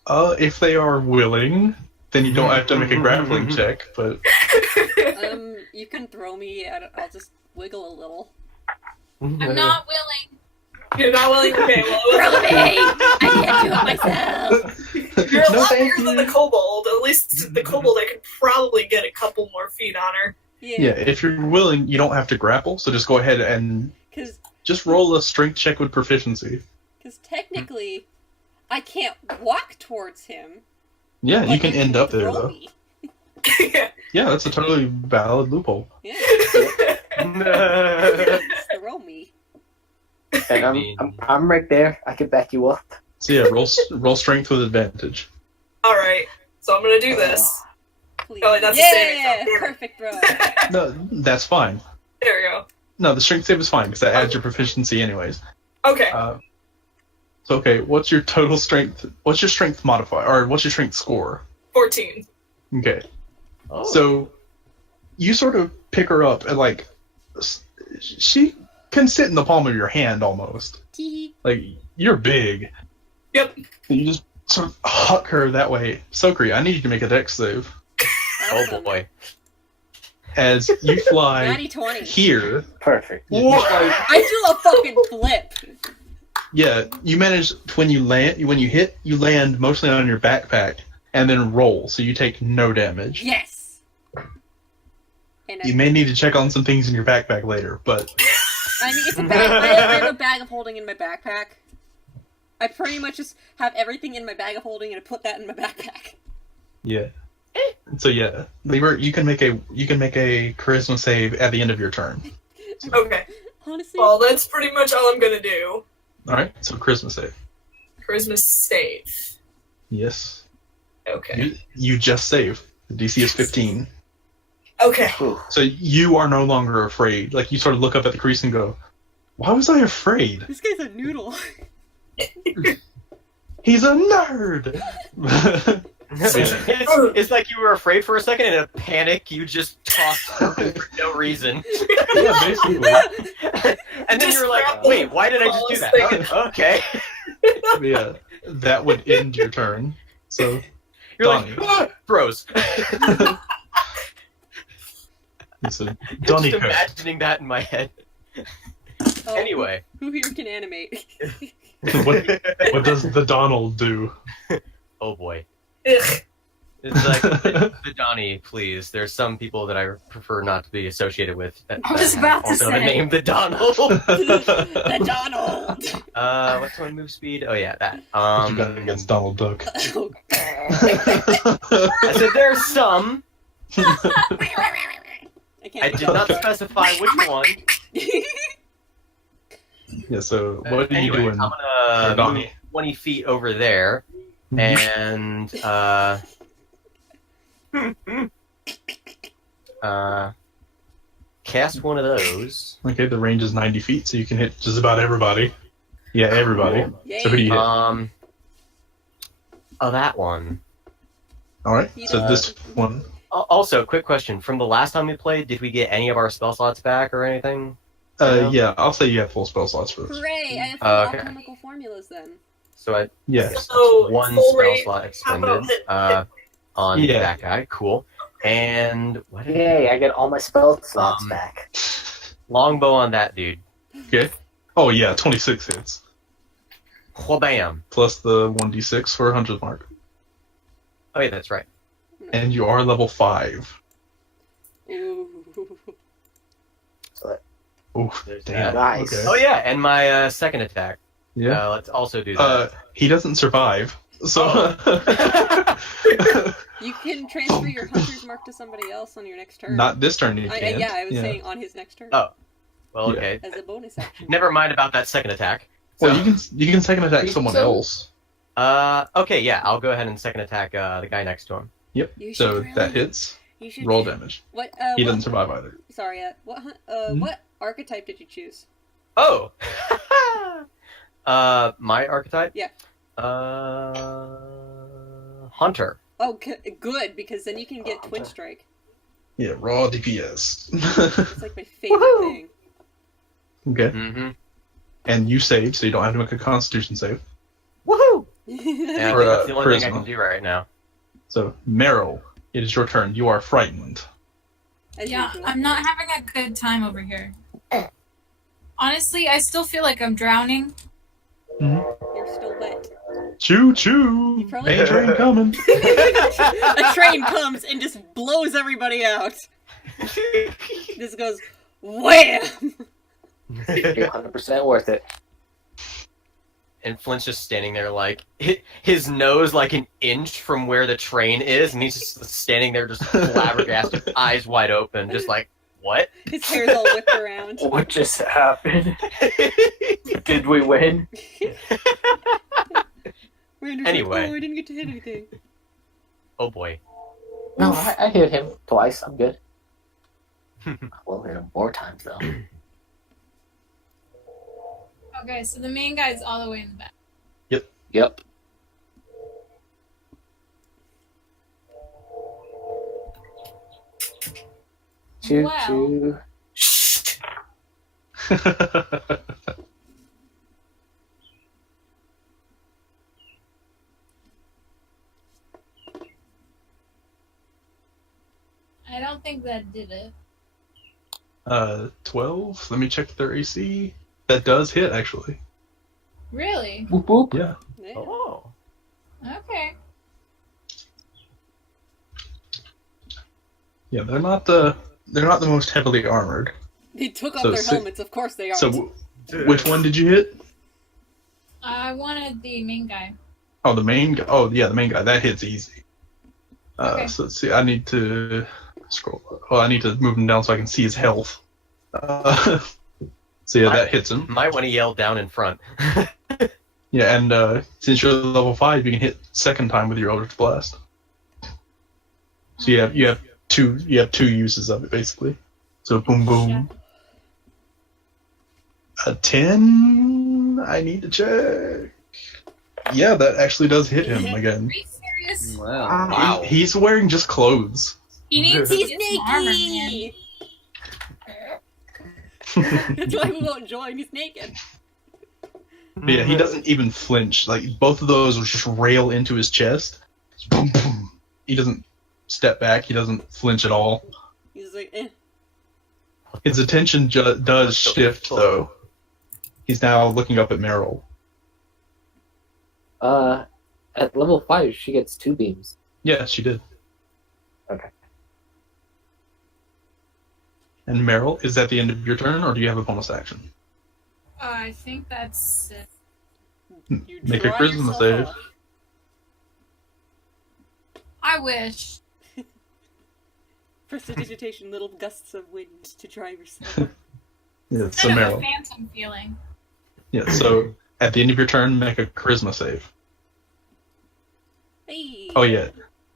if they are willing, then you don't have to make a grappling check, but You can throw me. I'll just wiggle a little. I'm not willing. You're not willing to pay. Well, Throw me! I can't do it myself. you're a No, lot thank bigger than you. the kobold. At least the kobold, I could probably get a couple more feet on her. yeah, if you're willing, you don't have to grapple, so just go ahead and Because just roll a strength check with proficiency. technically, I can't walk towards him. Yeah, but you can end up there, throw though. me. Yeah, that's a totally valid loophole. Yeah, Alright, throw me. And I'm right there. I can back you up. So yeah, roll strength with advantage. Alright, so I'm gonna do this. Please. Oh, that's a yeah, saving throw. perfect throw. No, that's fine. There we go. No, the strength save is fine, because that adds your proficiency anyways. Okay. So okay, what's your total strength? What's your strength modifier, or what's your strength score? 14. Okay, Oh. so you sort of pick her up and like she can sit in the palm of your hand almost. Like you're big. Yep. And you just sort of huck her that way. Sokri, I need you to make a dex save. Oh boy. As you fly Natty 20. Here. Perfect. I do a fucking flip. Yeah, you manage when you hit, you land mostly on your backpack and then roll, so you take no damage. Yes. And You may need to check on some things in your backpack later, but I mean, it's a bag. I have a bag of holding in my backpack. I pretty much just have everything in my bag of holding and I put that in my backpack. yeah. So yeah, Lieber, you can make a charisma save at the end of your turn. Okay. Honestly. Well, that's pretty much all I'm gonna do. All right, so charisma save. Charisma save. Yes. Okay. You just save. The DC is 15. Okay. So you are no longer afraid. Like you sort of look up at the crease and go, "Why was I afraid? This guy's a noodle. He's a nerd." It's like you were afraid for a second, and in a panic, you just tossed her for no reason. Yeah, basically. And then you're like, wait, why did I just do that? Oh, okay. Yeah, that would end your turn. So, You're Donnie. like, ah! Bros. So, Just Donnie Cook. imagining that in my head. Oh, Anyway. Who here can animate? What does the Donald do? Oh boy. Ugh. It's like, the Donnie, please. There's some people that I prefer not to be associated with. That I was about to also say. name the Donald. The Donald. What's my move speed? Oh yeah, that. What you got against Donald Duck? Oh, I said there's some. I I did not specify which one. Yeah. So, what are you Anyway, doing, I'm gonna move Donnie? 20 feet over there, and cast one of those. Okay, the range is 90 feet, so you can hit just about everybody. Yeah, everybody. Yay. So who do you hit? Oh, that one. All right. So this one. Also, quick question: from the last time we played, did we get any of our spell slots back or anything? Yeah, I'll say you have full spell slots for this. Hooray! I have full Okay. alchemical formulas then. So I Yes. So, one full spell rate, slot how about expended on Yeah. that guy. Cool. And what? Yay, I get all my spell slots back. Longbow on that dude. Okay. Oh yeah, 26 hits Wha-bam. plus the 1d6 for 100 mark, Oh yeah, that's right. and you are level 5. Ooh. Oh, There's damn. that. Nice. Okay. Oh yeah, and my second attack. Yeah. Let's also do that. He doesn't survive, so. You can transfer your hunter's mark to somebody else on your next turn. Not this turn, you can't. Yeah, I was saying on his next turn. Oh. Well, Yeah. okay. As a bonus action. Never mind about that second attack. Well, you can second attack someone else. Okay, yeah, I'll go ahead and second attack the guy next to him. Yep. You So should really- that hits. You should Roll damage. What? He what, doesn't survive either. Sorry. What archetype did you choose? Oh. My archetype? Yeah. Hunter. Oh, good, because then you can get Twin Strike. Yeah, raw DPS. It's like my favorite thing. Okay. Mm-hmm. And you saved, so you don't have to make a Constitution save. Woohoo! Yeah, I Or, think that's the only thing I charisma. can do right now. So, Meryl, it is your turn. You are frightened. As Yeah, usual. I'm not having a good time over here. Honestly, I still feel like I'm drowning. You're still wet. Choo choo! probably- Main train coming. A train comes and just blows everybody out. This goes wham. You're 100% worth it. And Flint's just standing there like, his nose like an inch from where the train is, and he's just standing there just flabbergasted, eyes wide open, just like, what? His hair's all whipped around. What just happened? Did we win? Rander's Anyway. like, oh, I didn't get to hit anything. Oh boy. No, I hit him twice. I'm good. I will hit him 4 times, though. Okay, so the main guy's all the way in the back. Yep. Toot Wow. toot. Shh. I don't think that did it. 12. Let me check their AC. That does hit, actually. Really? Boop boop. Yeah. Yeah. Oh. Okay. Yeah, they're not the most heavily armored. They took off So their si- helmets, of course they aren't. So, which one did you hit? I wanted the main guy. Oh, the main guy. Oh, yeah, the main guy. That hits easy. Okay. So let's see. I need to scroll. Well, I need to move him down so I can see his health. So yeah, that hits him. Might want to yell down in front. Yeah, and since you're level 5, you can hit second time with your Eldritch Blast. So you have two uses of it basically. So boom boom. A 10. I need to check. Yeah, that actually does hit him again. Are you serious? Wow. Wow. He's wearing just clothes. He needs to He's get some armor, man. naked! That's why we won't join, he's naked. But yeah, he doesn't even flinch. Like both of those will just rail into his chest. Boom boom. He doesn't step back. He doesn't flinch at all. He's like, eh. His attention does shift though. He's now looking up at Meryl. At level 5, she gets 2 beams. Yeah, she did. Okay. And Meryl, is that the end of your turn, or do you have a bonus action? I think that's it. You Make a dry charisma yourself save. off. I wish. Prestidigitation, little gusts of wind to dry yourself. Yeah, so Kind of a Meryl. phantom feeling. Yeah, so at the end of your turn, make a charisma save. Hey! Oh yeah,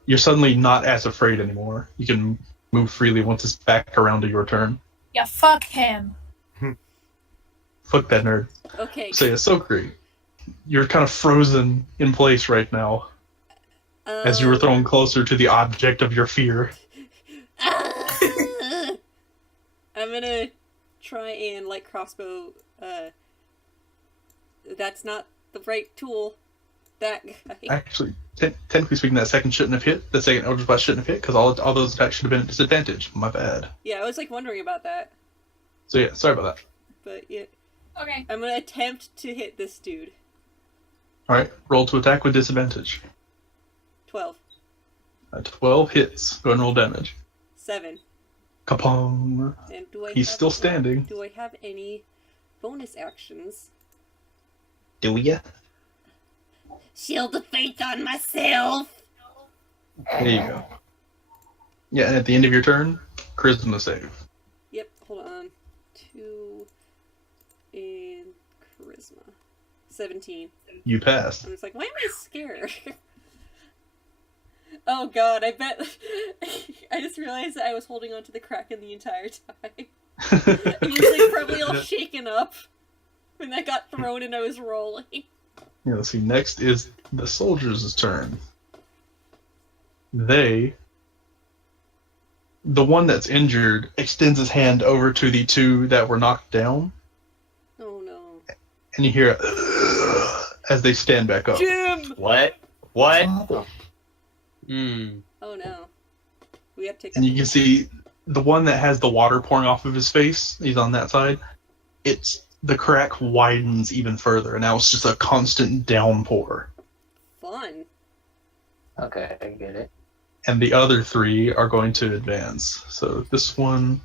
you're suddenly not as afraid anymore. You can move freely once it's back around to your turn. Yeah, fuck him. Fuck that nerd. Okay. So yeah, so great. You're kind of frozen in place right now as you were thrown closer to the object of your fear. I'm gonna try and light crossbow. That's not the right tool. That guy. Actually, technically speaking, that second shouldn't have hit. The second Eldritch Blast shouldn't have hit because all those attacks should have been at disadvantage. My bad. Yeah, I was like wondering about that, So yeah, sorry about that. but yeah, Okay. I'm gonna attempt to hit this dude. All right, roll to attack with disadvantage. 12. 12 hits. Go and roll damage. 7. Kapong. And do I? He's have, still standing. Do I have any bonus actions? Do ya? Shield of Faith on myself. There you go. Yeah, and at the end of your turn, charisma save. Yep. Hold on. 2 in charisma. 17. You passed. I'm just like, why am I scared? Oh god, I bet. I just realized that I was holding on to the Kraken the entire time. And he was like probably all shaken up when that got thrown and I was rolling. Yeah, let's see. Next is the soldiers' turn. The one that's injured extends his hand over to the two that were knocked down, Oh no. and you hear as they stand back up. Jim! What? What? Hmm. Oh no. We have to take And you can see the one that has the water pouring off of his face. He's on that side. The crack widens even further, and now it's just a constant downpour. fun. Okay, I get it. And the other three are going to advance. So this one,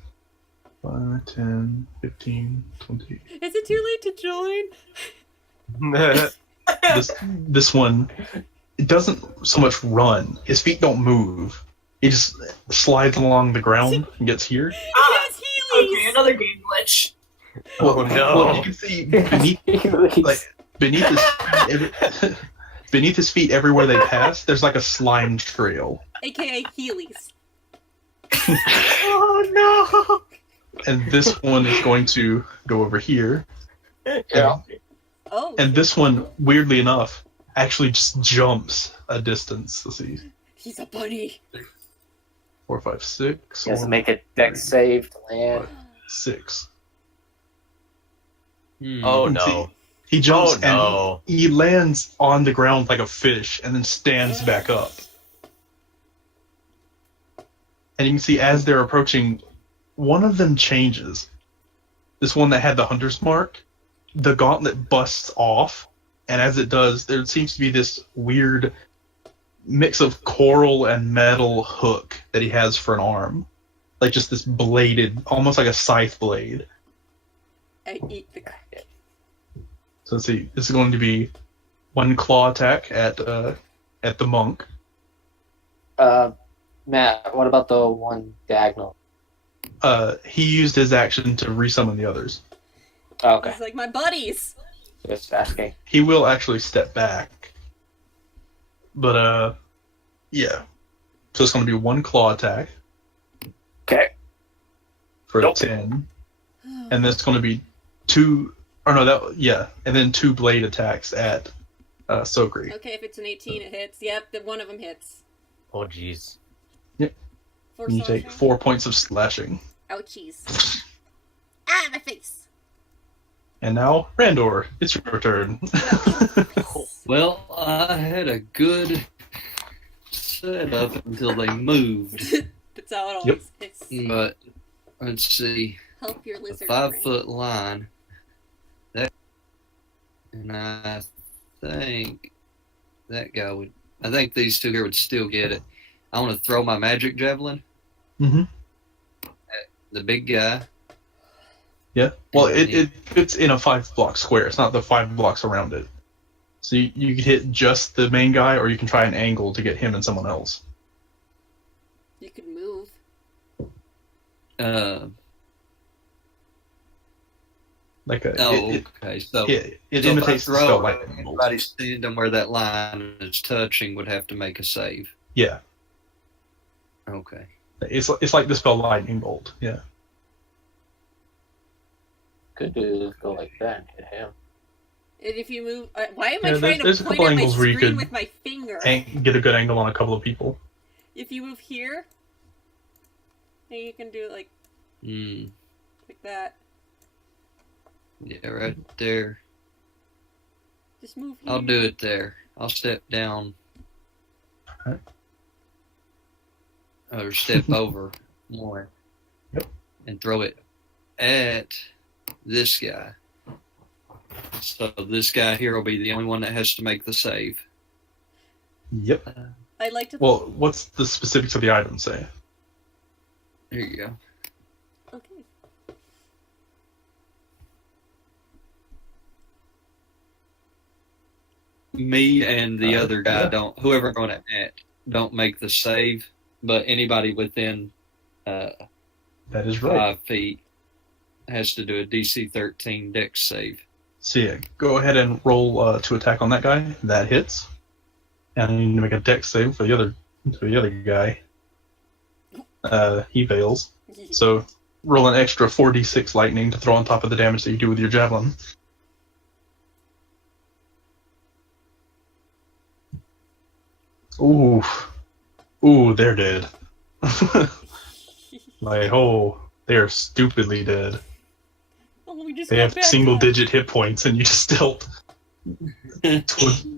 5, 10, 15, 20. Is it too late to join? This one, it doesn't so much run. His feet don't move. He just slides along the ground and gets here. Yes, Heelys! Okay, another game glitch. Oh no. Well, you can see beneath his feet, everywhere they pass, there's like a slime trail. AKA Heelys. Oh And this one is going to go over here. Yeah. Oh. And this one, weirdly enough, actually just jumps a distance. Let's see. He's a bunny. 4, 5, 6. He has to or make a dex save to land. 6. Oh Let's no. He jumps Oh, no. and he lands on the ground like a fish and then stands back up. And you can see as they're approaching, one of them changes. This one that had the hunter's mark, the gauntlet busts off, and as it does, there seems to be this weird mix of coral and metal hook that he has for an arm. Like just this bladed, almost like a scythe blade. I eat the crack. So let's see, this is going to be 1 claw attack at the monk. Matt, what about the one diagonal? He used his action to resummon the others. Oh, okay, He's like, my buddies! just asking. He will actually step back. But, yeah. So it's going to be 1 claw attack Okay. for Nope. 10. And then it's going to be 2... Or no, and then 2 blade attacks at Sokri. Okay, if it's an 18, it hits. Yep, one of them hits. Oh jeez. 4 And you take slashing. 4 points of slashing. Ouchies. Ah, my face! And now, Randor, it's your turn. Well, I had a good setup until they moved. That's how it always is. But let's see, Help your a lizard 5-foot line. And I think that guy would. I think these two here would still get it. I want to throw my magic javelin. Mm-hmm. At the big guy. Yeah. Well, it fits in a 5-block square. It's not the 5 blocks around it. So you can hit just the main guy, or you can try an angle to get him and someone else. You could move. Like a. Okay. So It so if imitates I the spell throw, lightning bolt. anybody standing where that line is touching would have to make a save. Yeah. Okay. It's like the spell lightning bolt. Yeah. Could do go like that and hit him. And if you move... why am I Yeah, trying there's to a point couple at my angles where you screen could with my finger? And get a good angle on a couple of people. If you move here, then you can do it like that. Yeah, right there. Just move here. I'll do it there. I'll step down. Alright. Or step over more. Yep. And throw it at this guy. So this guy here will be the only one that has to make the save. Yep. I'd like to... Well, what's the specifics of the item say? Here you go. Okay. Me and the other guy yeah. whoever I'm going to at, don't make the save, but anybody within That is right. 5 feet has to do a DC 13 dex save. So yeah, go ahead and roll to attack on that guy. That hits. And you need to make a dex save for the other guy. He fails. So roll an extra 4d6 lightning to throw on top of the damage that you do with your javelin. Ooh, they're dead. Like, they are stupidly dead. Oh, we just They got have back single-digit hit points, and you just dealt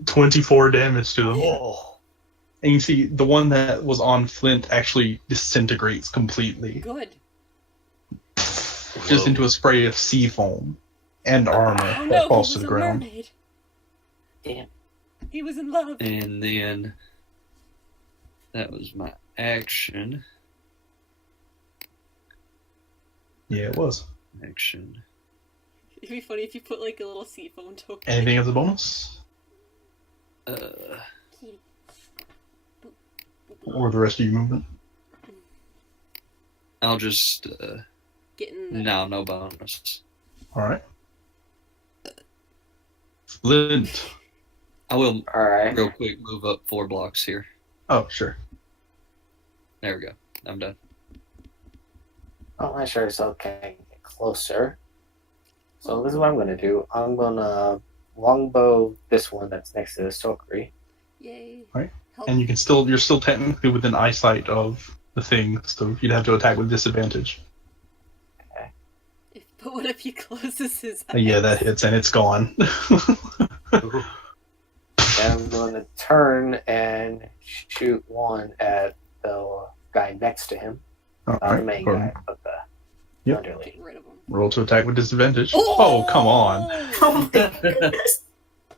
24 damage to them. Oh. And you see, the one that was on Flint actually disintegrates completely, Good. just into a spray of sea foam and armor Oh that no, he falls was to the a ground. mermaid. Damn. He was in love. And then that was my action. Yeah, it was. Action. It'd be funny if you put like a little seafoam token. Anything as a bonus? Or the rest of your movement? I'll just Getting the... no bonus. Alright. Flint. I will Alright. real quick move up 4 blocks here. Oh, sure. There we go. I'm done. Oh, my sure so can get closer. So this is what I'm gonna do. I'm gonna longbow this one that's next to the Sokri. Yay. Right. Help. And you're still technically within eyesight of the thing, so you'd have to attack with disadvantage. But what if he closes his eyes? Yeah, that hits and it's gone. And I'm going to turn and shoot one at the guy next to him. All The right. main Or- guy, but the Yep. underling. Get rid of him. Roll to attack with disadvantage. Oh, come on. Oh my goodness.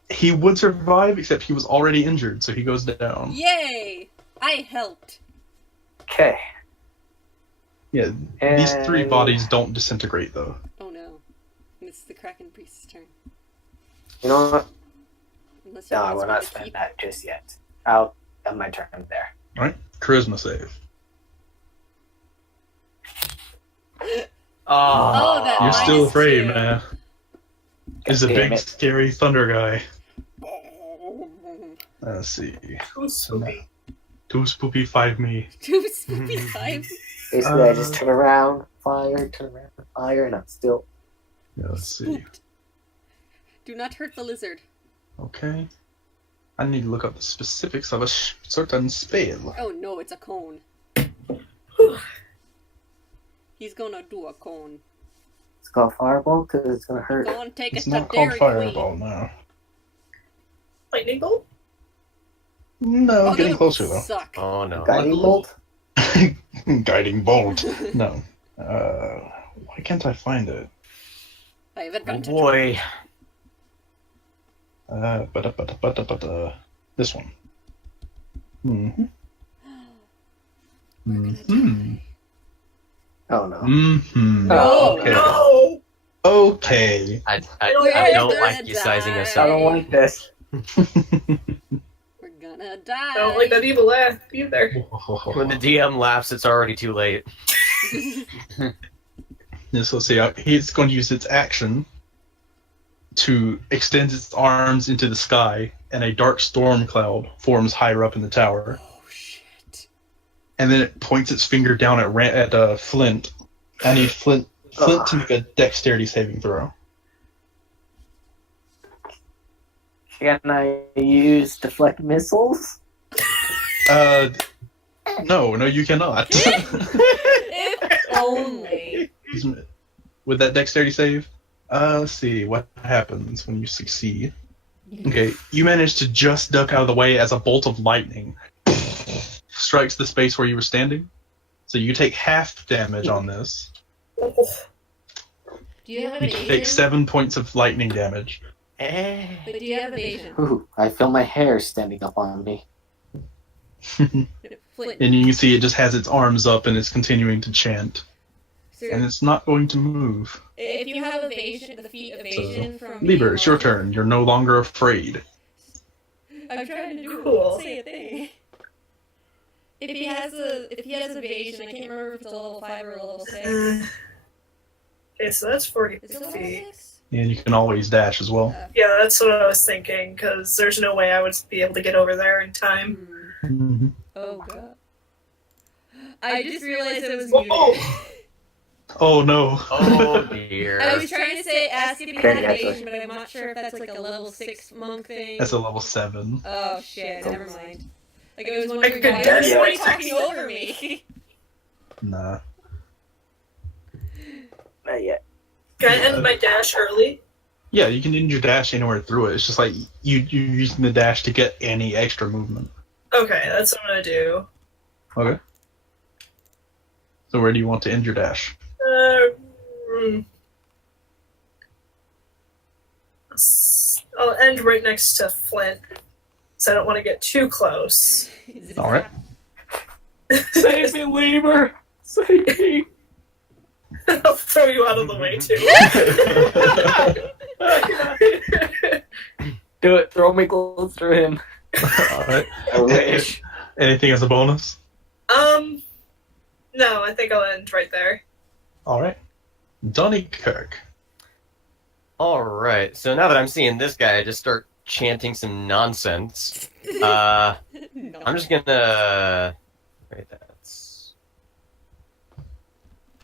He would survive, except he was already injured, so he goes down. Yay! I helped. Okay. Yeah, And these 3 bodies don't disintegrate, though. Oh no. It's the Kraken Priest's turn. You know what? Unless you No, I want will to not keep- spend that just yet. I'll have my turn there. Alright, charisma save. Oh, that You're still minus afraid, 2. man. He's a Damn big, it. scary thunder guy. Let's see. Too spooky. 2 spoopy, 5 me. 2 spooky 5. Basically, I just turn around, fire, and I'm still. Yeah, let's see. Spooked. Do not hurt the lizard. Okay. I need to look up the specifics of a certain spell. Oh no, it's a cone. He's gonna do a cone. It's called fireball because it's gonna hurt. Go and take It's it to not called Dairy fireball, Queen. no. Lightning bolt? No, Oh, that getting would closer though. Suck. Oh no. Guiding bolt. Guiding bolt. No. Why can't I find it? I have Oh advantage. boy. This one. Mm-hmm. We're gonna Mm-hmm. die. Oh no. Mm-hmm. No. Okay. No! Okay. I We're don't gonna like you sizing us die. I up. don't like this. We're gonna die. I don't like that evil laugh either. When the DM laughs, it's already too late. Yes, let's see. He's going to use its action to extend its arms into the sky, and a dark storm cloud forms higher up in the tower. Oh shit. And then it points its finger down at Flint. I need Flint to make a dexterity saving throw. Can I use deflect missiles? No, you cannot. If only. With that dexterity save, let's see what happens when you succeed. Okay, you manage to just duck out of the way as a bolt of lightning strikes the space where you were standing. So you take half damage on this. Do you have You evasion? take 7 points of lightning damage. But do you have evasion? Ooh, I feel my hair standing up on me. Flint. And you can see it just has its arms up and it's continuing to chant. Sir, And it's not going to move. if you have evasion, the feat evasion from Lieber, being it's your on- turn. You're no longer afraid. I'm trying to do Cool. say a thing. If he has evasion, I can't remember if it's a level 5 or a level 6. Okay, so that's 40 Is it level feet. 6? And you can always dash as well. Yeah, that's what I was thinking, because there's no way I would be able to get over there in time. Mhm. Oh god. I just realized I was Whoa! muted. Oh no. Oh dear. I was trying to ask if he Okay, had that's evasion, but I'm not sure if that's like a level 6 monk thing. That's a level 7. Oh shit, never mind. Like I was wondering could why dash everybody like talking 6. over me. Nah. Not yet. Can I end my dash early? Yeah, you can end your dash anywhere through it. It's just like you're using the dash to get any extra movement. Okay, that's what I'm gonna do. Okay. So where do you want to end your dash? Hmm. I'll end right next to Flint, so I don't want to get too close. Is it All right. Save me, Lieber! Save me! I'll throw you out of the way too. Do it. Throw me close to him. Alright. I wish. Anything as a bonus? No, I think I'll end right there. Alright. Donnie Kirk. Alright, so now that I'm seeing this guy just start chanting some nonsense, No. I'm just gonna... Wait, that's...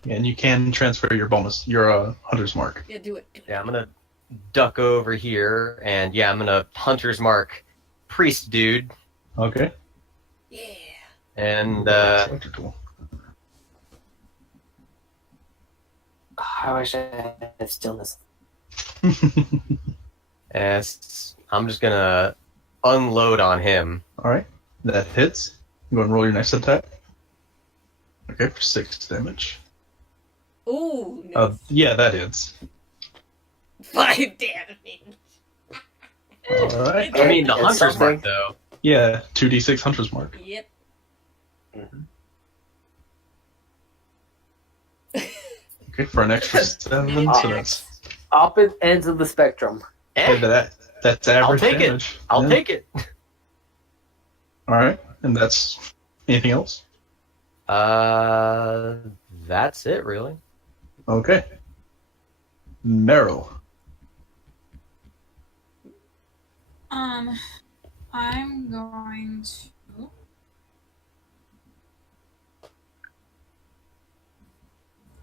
And you can transfer your bonus, your hunter's mark. Yeah, do it. Yeah, I'm gonna duck over here, and yeah, I'm gonna Hunter's Mark Priest Dude, Okay. Yeah. and Selector tool. I wish I had stillness. Yes, I'm just gonna unload on him. Alright, that hits. Go and roll your next attack. Okay, for 6 damage. Ooh, nice. Yeah, that hits. 5 damage. Alright. I mean, the It's hunter's something. mark, though. Yeah, 2d6 Hunter's Mark. Yep. Okay, for an extra 7, so that's Opposite ends of the spectrum. that's average take it. damage. I'll take it. Alright, and that's anything else? That's it, really. Okay. Meryl. I'm going to.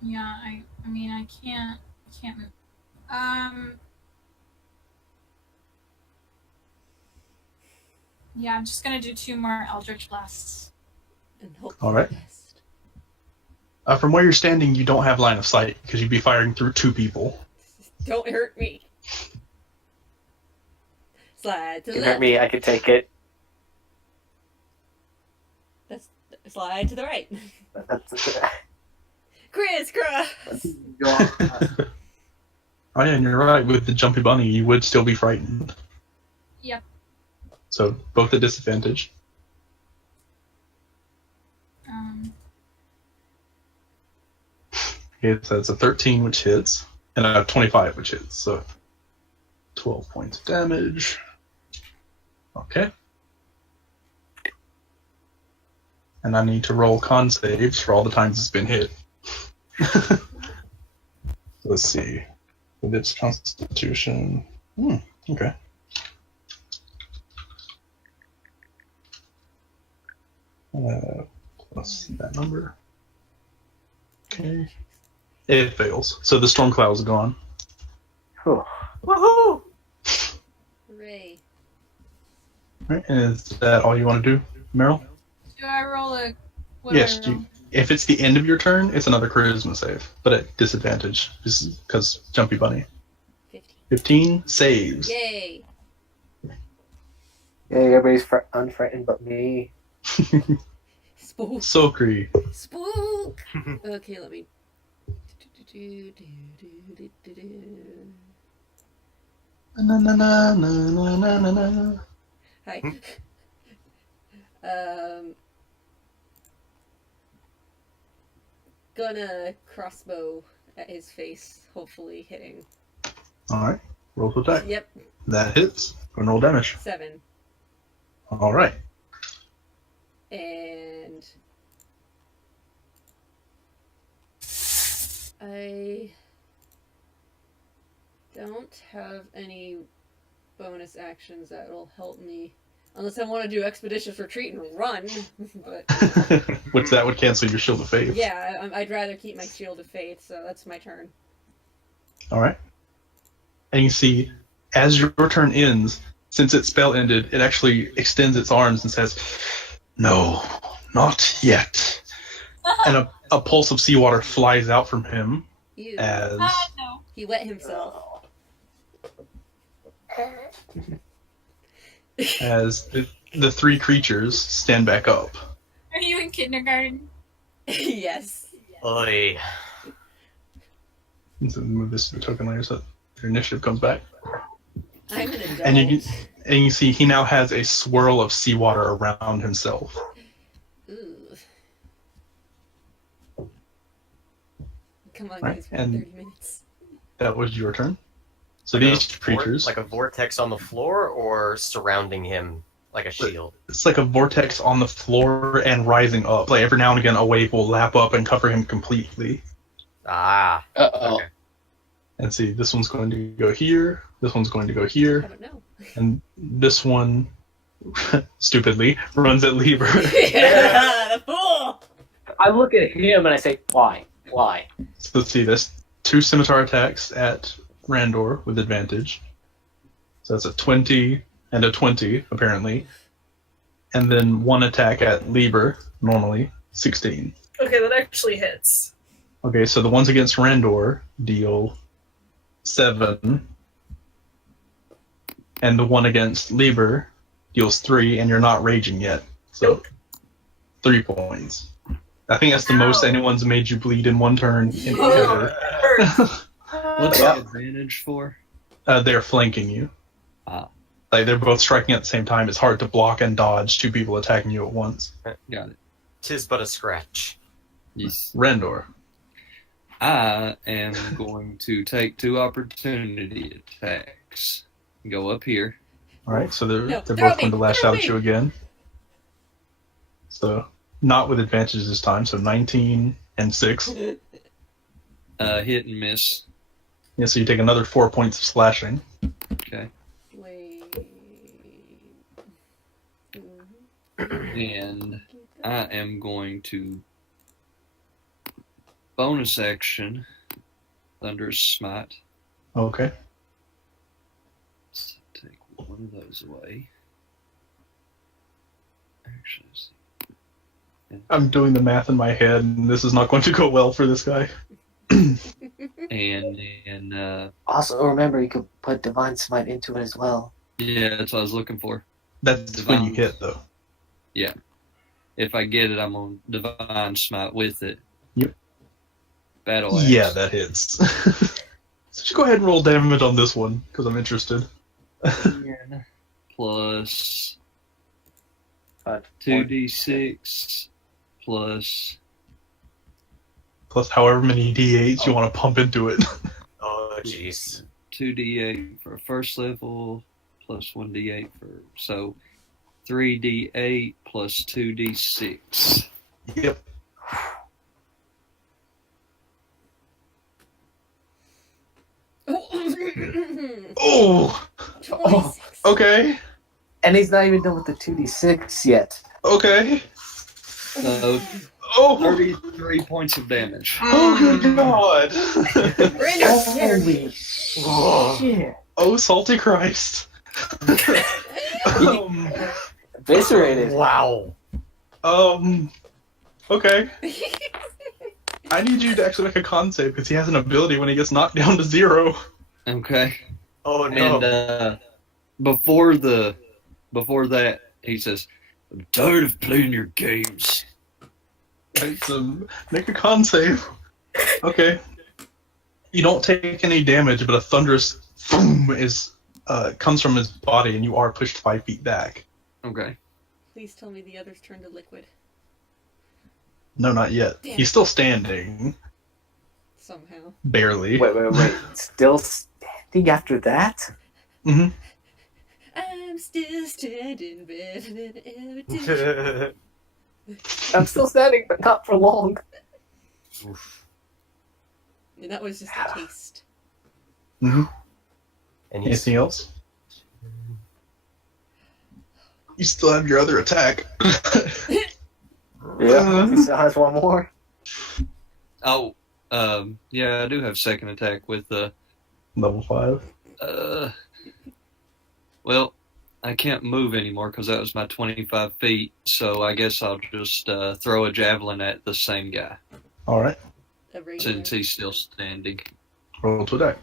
Yeah, I mean, I can't move. Yeah, I'm just gonna do 2 more Eldritch Blasts. And hope All for right. the best. From where you're standing, you don't have line of sight because you'd be firing through 2 people. Don't hurt me. Slide to If the you hurt left. me, I could take it. Slide to the right. That's Crisscross. Oh yeah, and you're right. With the jumpy bunny, you would still be frightened. Yep. So both at disadvantage. Okay, so that's a 13, which hits, and a 25, which hits. So 12 points of damage. Okay. And I need to roll con saves for all the times it's been hit. Let's see. With its constitution. Okay. Let's see that number. Okay. It fails. So the storm cloud is gone. Whew. Woohoo! Hooray. Right, and is that all you want to do, Meryl? Do I roll a? What Yes. do I roll? If it's the end of your turn, it's another charisma save, but at disadvantage, because Jumpy Bunny. 15. 15 saves. Yay. Yeah, everybody's unfrightened but me. Spook. Sokri. Spook. Okay, let me. Na na na na na na na na. Hi. Gonna crossbow at his face, hopefully hitting. Alright. Roll to attack. Yep, That hits. Go and roll damage. 7. Alright. And I don't have any bonus actions that will help me. Unless I want to do Expeditious Retreat and run. But Which that would cancel your Shield of Faith. yeah, I'd rather keep my Shield of Faith, so that's my turn. Alright. And you see, as your turn ends, since its spell ended, it actually extends its arms and says, "No, not yet." And a pulse of seawater flies out from him Ew. as No. He wet himself. as the 3 creatures stand back up. Are you in kindergarten? Yes. Oy. So move this to the token layer so that their initiative comes back. I'm an adult. And you see he now has a swirl of seawater around himself. Ooh. Come on, Right, guys, we're and- 30 minutes. That was your turn. So these creatures, Like a vortex on the floor or surrounding him like a shield? it's like a vortex on the floor and rising up. Like every now and again, a wave will lap up and cover him completely. Ah. Uh-oh. Okay. And see, this one's going to go here. This one's going to go I here, don't know. and this one, stupidly, runs at Lieber. Yeah, the fool! I look at him and I say, "Why? Why?" So let's see this. 2 scimitar attacks at Randor with advantage. So that's a 20 and a 20, apparently. And then 1 attack at Lieber, normally, 16. Okay, that actually hits. Okay, so the ones against Randor deal 7, and the one against Lieber deals 3, and you're not raging yet. So 3 points. I think that's the most anyone's made you bleed in one turn in ever. What's Yeah. the advantage for? They're flanking you. Ah. Like they're both striking at the same time. It's hard to block and dodge 2 people attacking you at once. Got it. 'Tis but a scratch. Yes. Randor. I am going to take 2 opportunity attacks. Go up here. Alright, so they're No, both throw going me, to lash throw out at me. you again. So not with advantage this time, so 19 and 6. Hit and miss. Yeah, so you take another 4 points of slashing. Okay. Wait. And I am going to bonus action Thunderous Smite. Okay. Let's take one of those away. Actually, let's see. I'm doing the math in my head, and this is not going to go well for this guy. And Also, remember you could put Divine Smite into it as well. yeah, that's what I was looking for. That's when you hit, though. Yeah. If I get it, I'm on Divine Smite with it. Yep. Battle Axe. Yeah, that hits. So just go ahead and roll damage on this one, because I'm interested. Plus 5, 2d6 plus Plus however many d8s you want to pump into it. Oh, jeez. 2d8 for first level plus 1d8 for so 3d8 plus 2d6. Yep. Oh! 26. Okay. And he's not even done with the 2d6 yet. Okay. So Oh! 33 points of damage. Oh, good God! Holy shit. Oh, salty Christ. um, Eviscerated. Wow. okay. I need you to actually make a con save, because he has an ability when he gets knocked down to 0. Okay. Oh, no. And before that, he says, "I'm tired of playing your games." Right, so make a con save. Okay. You don't take any damage, but a thunderous boom is comes from his body, and you are pushed 5 feet back. Okay. Please tell me the others turned to liquid. No, not yet. Damn. He's still standing, Somehow. barely. Wait. Still standing after that? hmm I'm still standing better than ever did. I'm still standing, but not for long. Oof. And that was just a taste. hmm And he's Anything else? You still have your other attack. Yeah, he still has one more. Oh, yeah, I do have second attack with the. Level 5. Well, I can't move anymore because that was my 25 feet. So I guess I'll just throw a javelin at the same guy Alright. A regular. since he's still standing. Roll to attack.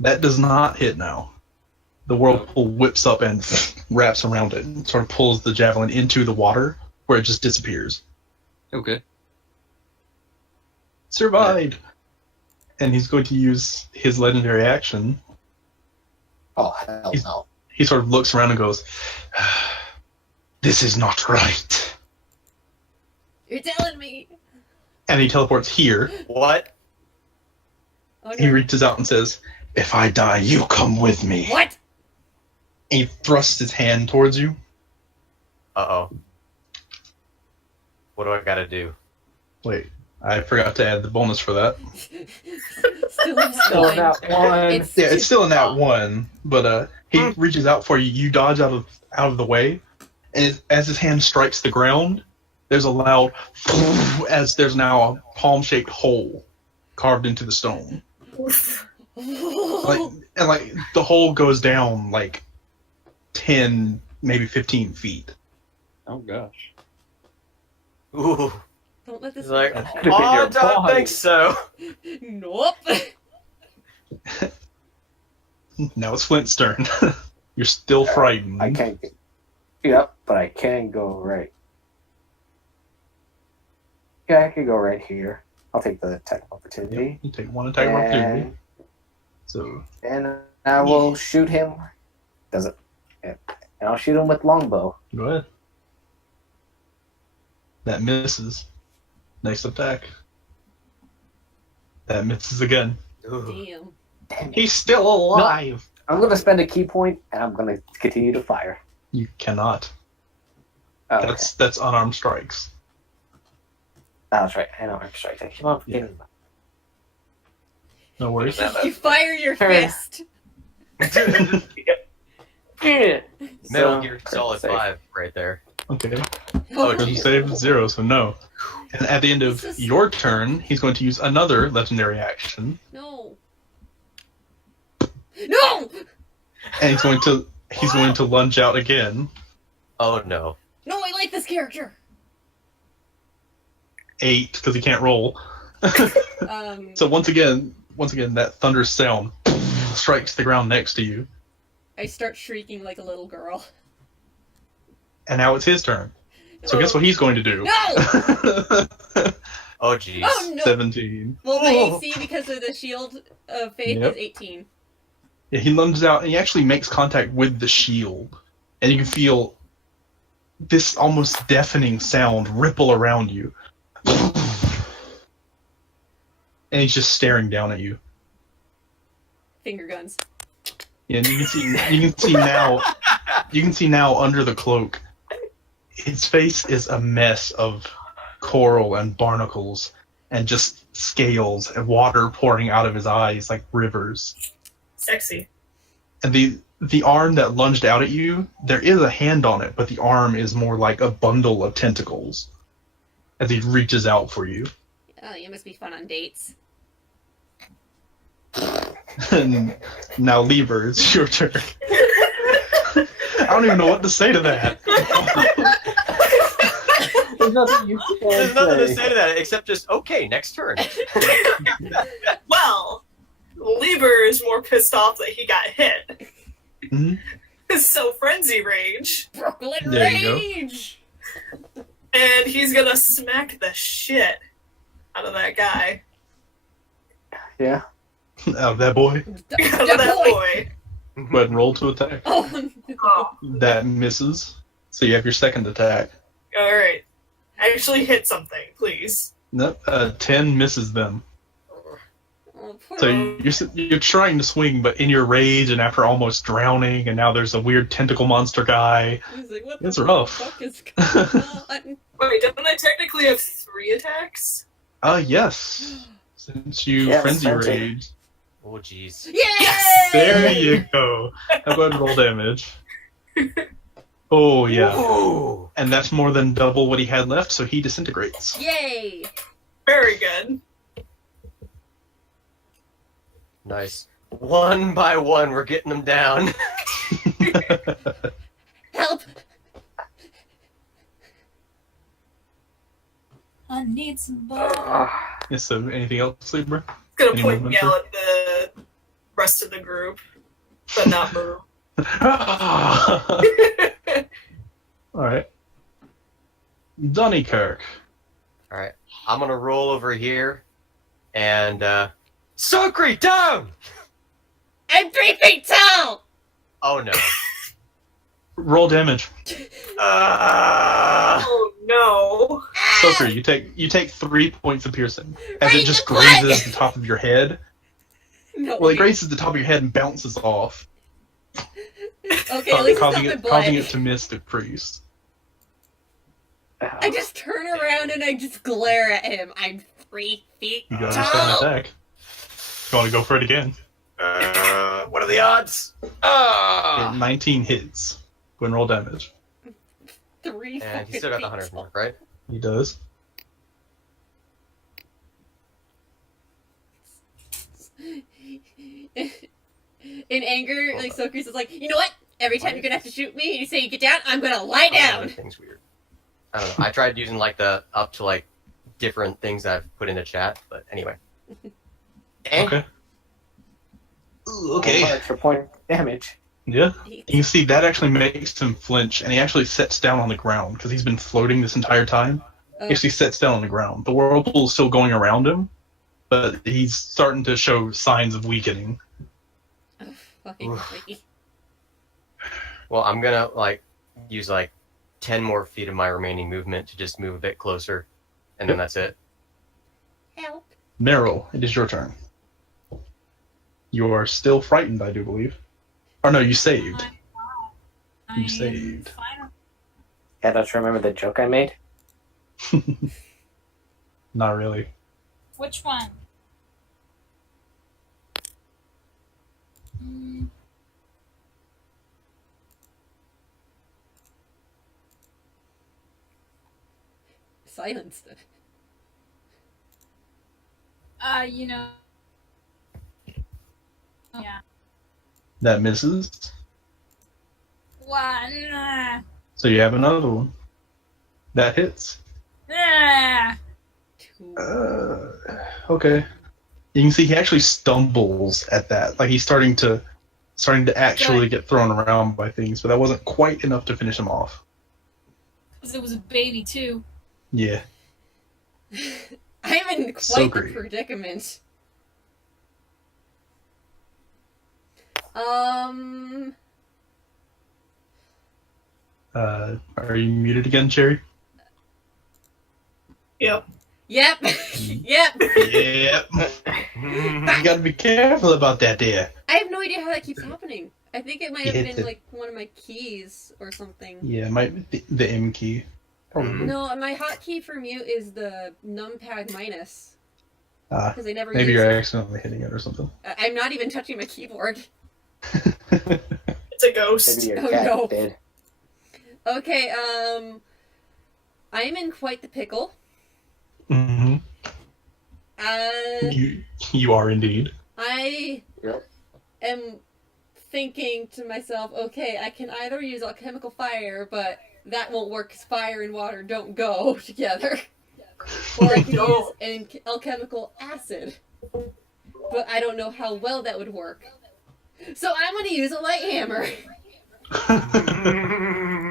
That does not hit now. The whirlpool whips up and wraps around it and sort of pulls the javelin into the water where it just disappears. Okay. Survived! And he's going to use his legendary action. Oh, hell no. He sort of looks around and goes, "This is not right." You're telling me. And he teleports here. What? Oh, no. He reaches out and says, "If I die, you come with me." What? And he thrusts his hand towards you. Uh-oh. What do I gotta do? Wait, I forgot to add the bonus for that. Still Still in that one. Yeah, it's still in that one, but he reaches out for you. You dodge out of the way, and as his hand strikes the ground, there's a loud as there's now a palm-shaped hole carved into the stone. Like the hole goes down like 10, maybe 15 feet. Oh gosh. Ooh. Don't let this He's like, man Could've been oh, I your don't body." think so. Nope. Now it's Flint's turn. You're still frightened. I can't. Yep, but I can go right. Yeah, I could go right here. I'll take the attack opportunity. You take one attack of opportunity. And, So and I will shoot him. Does it? Yeah. And I'll shoot him with longbow. go ahead. That misses. Next attack. That misses again. Ooh. Damn. Damn it. He's still alive. I'm going to spend a key point, and I'm going to continue to fire. You cannot. Oh, okay. That's unarmed strikes. Oh, that's right. I know I'm strike. I keep on forgetting. No worries. You fire your fist. Yeah. Metal Gear Solid 5 right there. Okay. Oh, Prison jeez. save 0, so no. And at the end of This is- your turn, he's going to use another legendary action, No. No! and he's going to lunge out again. Oh no. No, I like this character. 8 because he can't roll. Um, So once again, that thunderous sound strikes the ground next to you, I start shrieking like a little girl. and now it's his turn. So guess what he's going to do? No! Oh jeez. Oh no! 17. Well, my AC because of the shield of faith Yep. is 18. Yeah, he lunges out and he actually makes contact with the shield, and you can feel this almost deafening sound ripple around you. And he's just staring down at you. Finger guns. Yeah, and you can see now under the cloak, his face is a mess of coral and barnacles and just scales and water pouring out of his eyes like rivers. Sexy. And the arm that lunged out at you, there is a hand on it, but the arm is more like a bundle of tentacles as he reaches out for you. Oh, you must be fun on dates. And now, Lieber, it's your turn. I don't even know what to say to that. There's nothing you can There's nothing to say. say to that except just okay, next turn. Well, Lieber is more pissed off that he got hit. Mhm. So frenzy rage. Brooklyn There you go. Rage! And he's gonna smack the shit out of that guy. Yeah. Out of that boy. Out of that boy. Go ahead and roll to attack. Oh, Oh, That misses. So you have your second attack. alright. Actually hit something, please. Nope, 10 misses them. oh poor So you're trying to swing, but in your rage and after almost drowning, and now there's a weird tentacle monster guy. He's like, what It's the rough. fuck is going on? Wait, don't I technically have 3 attacks? Yes. Since you Yes, frenzy frenzy. rage. Oh jeez. Yes! There you go. How about roll damage? Oh, yeah. Ooh. And that's more than double what he had left, so he disintegrates. Yay! Very good. Nice. One by one, we're getting them down. Help! I need some butter. Yes, so anything else, Libra? Gonna Any point and movement, yell sir? at the rest of the group, but not move. Alright. Dunnykirk. Alright. I'm gonna roll over here and Sokri down! I'm 3 feet tall! Oh no. Roll damage. Oh no. Soaker, you take 3 points of piercing. As Right it just in the butt! grazes the top of your head. No, Well, it grazes the top of your head and bounces off, okay, at least it's not causing my it blood. to miss the priest. I just turn around and I just glare at him. I'm 3 feet You got your second tall! attack. You want to go for it again? What are the odds? Yeah, 19 hits. Go and roll damage. 3 And he still got the 100 mark, right? He does. In anger, like Socrates is like, you know what? Every time you're gonna have to shoot me and you say you get down, I'm gonna lie down. Everything's weird. I don't know. I tried using like the up to like different things I've put in the chat. But anyway. Eh? Okay. Ooh, okay. 1 extra point of damage. Yeah. You can see that actually makes him flinch, and he actually sets down on the ground because he's been floating this entire time. He actually sets down on the ground. The whirlpool is still going around him, but he's starting to show signs of weakening. Well, I'm gonna use 10 more feet of my remaining movement to just move a bit closer, and then that's it. Help. Meryl, it is your turn. You are still frightened, I do believe. Or no, you saved. You saved. Yeah, don't you remember the joke I made? Not really. Which one? Silenced it. You know. Yeah. That misses. One. So you have another one. That hits. Okay. You can see he actually stumbles at that. Like he's starting to actually get thrown around by things, but that wasn't quite enough to finish him off. Because it was a baby too. Yeah. I'm in quite So the great. predicament. Are you muted again, Cherry? Yep. Yep. Yep. Yep. You gotta be careful about that there. I have no idea how that keeps happening. I think it might have hit been it. one of my keys or something. Yeah, it might be the M key. Probably. No, my hotkey for mute is the numpad minus. Because I never Maybe use you're it. accidentally hitting it or something. I'm not even touching my keyboard. It's a ghost. Maybe your Oh, cat no. did. Okay, I'm in quite the pickle. Mm-hmm. You are indeed. I Yep. am thinking to myself, okay, I can either use alchemical fire, but that won't work because fire and water don't go together. Or I can use an alchemical acid. But I don't know how well that would work. So I'm going to use a light hammer.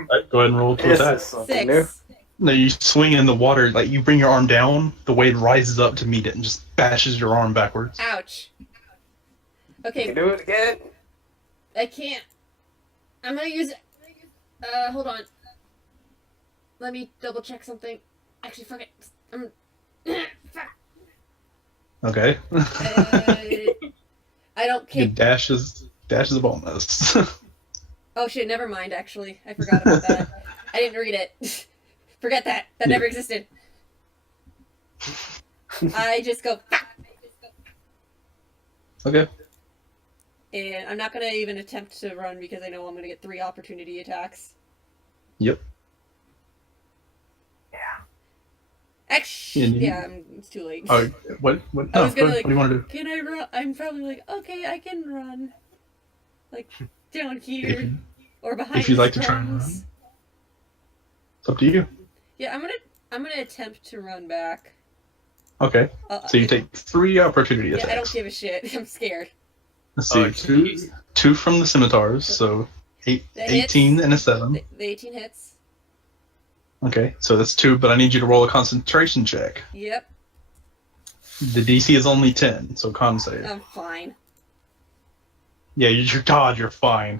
Right, go ahead and roll to attack. 6. No, you swing in the water, like you bring your arm down, the wave rises up to meet it and just bashes your arm backwards. Ouch. You Okay, can do it again. I can't. I'm going to use it. Hold on. Let me double check something. Actually, fuck it. Okay. I don't You care. dashes a bonus. Oh shit, never mind, actually. I forgot about that. I didn't read it. Forget that. That never existed. I just go, Okay. and I'm not going to even attempt to run because I know I'm going to get 3 opportunity attacks. Yep. Actually, yeah, it's too late. Oh, what? I No, was gonna what do you want to do? can I run? I'm probably like, okay, I can run. Like, down here. Or behind if you'd the like to try and springs. run. It's up to you. Yeah, I'm gonna attempt to run back. Okay. So you take 3 opportunity Yeah, attacks. I don't give a shit. I'm scared. Let's see, two from the scimitars, so That 18 hits. and a 7. The 18 hits. Okay, so that's 2, but I need you to roll a concentration check. Yep, The DC is only 10, so con save. I'm fine. Yeah, you're fine.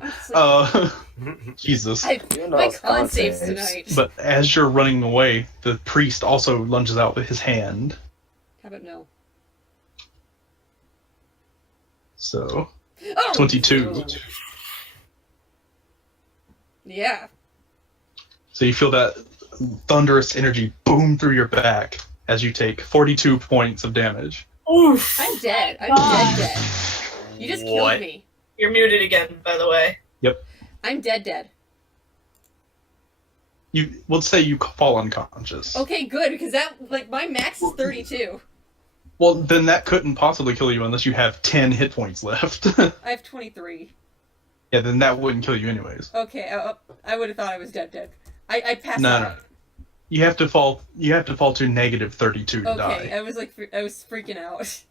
Jesus. My con saves tonight. But as you're running away, the priest also lunges out with his hand. How about no? So, Oh! 22. Yeah. So you feel that thunderous energy boom through your back as you take 42 points of damage. Oof. I'm dead. I'm dead. You just killed me. You're muted again, by the way. Yep. I'm dead. Let's say you fall unconscious. Okay, good, because that, my max is 32. Well, then that couldn't possibly kill you unless you have 10 hit points left. I have 23. Yeah, then that wouldn't kill you anyways. Okay, I would have thought I was dead. I passed No, out. no. You have to fall to negative 32 to Okay, die. I was freaking out.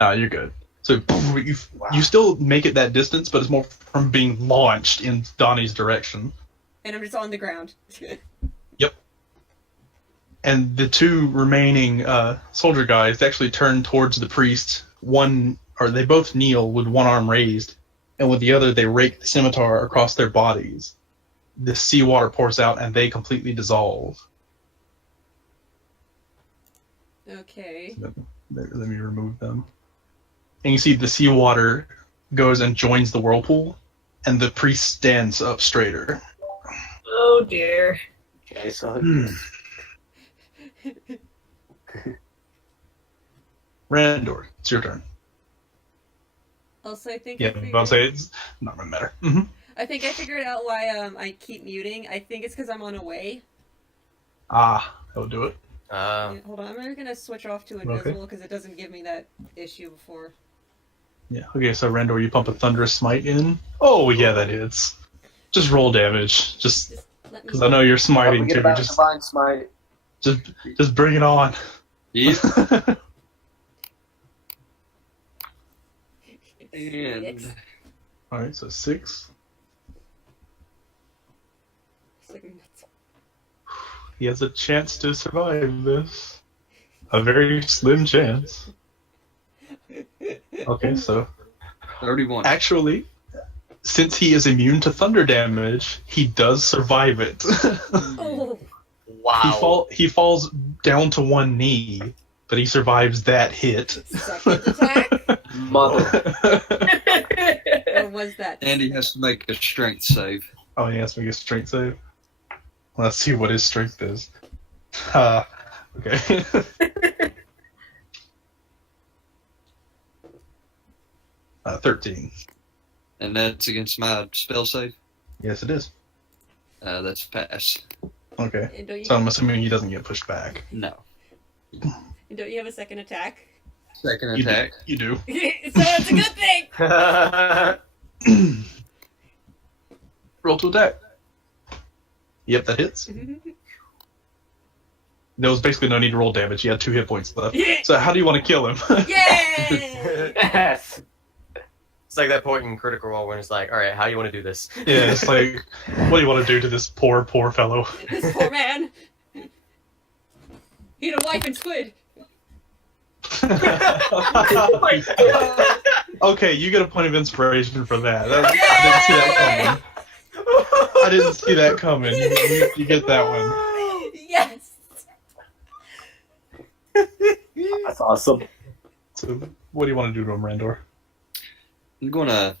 Nah, you're good. So you still make it that distance, but it's more from being launched in Donnie's direction. And I'm just on the ground. Yep. And the two remaining soldier guys actually turn towards the priest. They both kneel with one arm raised, and with the other they rake the scimitar across their bodies. The seawater pours out, and they completely dissolve. Okay. Let me remove them. And you see the seawater goes and joins the whirlpool, and the priest stands up straighter. Oh dear. Okay, so Randor, it's your turn. Also, I think Yeah, I'll say it's not gonna matter. Mm-hmm. I think I figured out why I keep muting. I think it's because I'm on away. That'll do it. Yeah, hold on, I'm gonna switch off to invisible because it doesn't give me that issue before. Yeah. Okay, so Randor, you pump a thunderous smite in. Oh yeah, that hits. Just roll damage, just Let me. because I know you're smiting forget too. about Just divine smite. just bring it on. Yeah. And All right, so 6. He has a chance to survive this. A very slim chance. Okay, so 31. actually, since he is immune to thunder damage, he does survive it. Oh. Wow. He falls down to one knee, but he survives that hit. Second attack? Mother. Or was that? And he has to make a strength save. Oh, he has to make a strength save. Let's see what his strength is. Okay. 13. And that's against my spell save? Yes, it is. That's pass. Okay. And don't you, So I'm assuming he doesn't get pushed back. No. and don't you have a second attack? Second You do. attack. You do. So it's a good thing! Roll to attack. Yep, that hits. There was basically no need to roll damage. He had 2 hit points left. So how do you want to kill him? Yay! Yes. It's like that point in Critical Role when it's like, all right, how do you want to do this? Yeah, it's like, what do you want to do to this poor fellow? This poor man. He had a wife and squid. Okay, you get a point of inspiration for that. I didn't see that coming. You get that one. Yes! That's awesome. So, what do you want to do to him, Randor? I'm gonna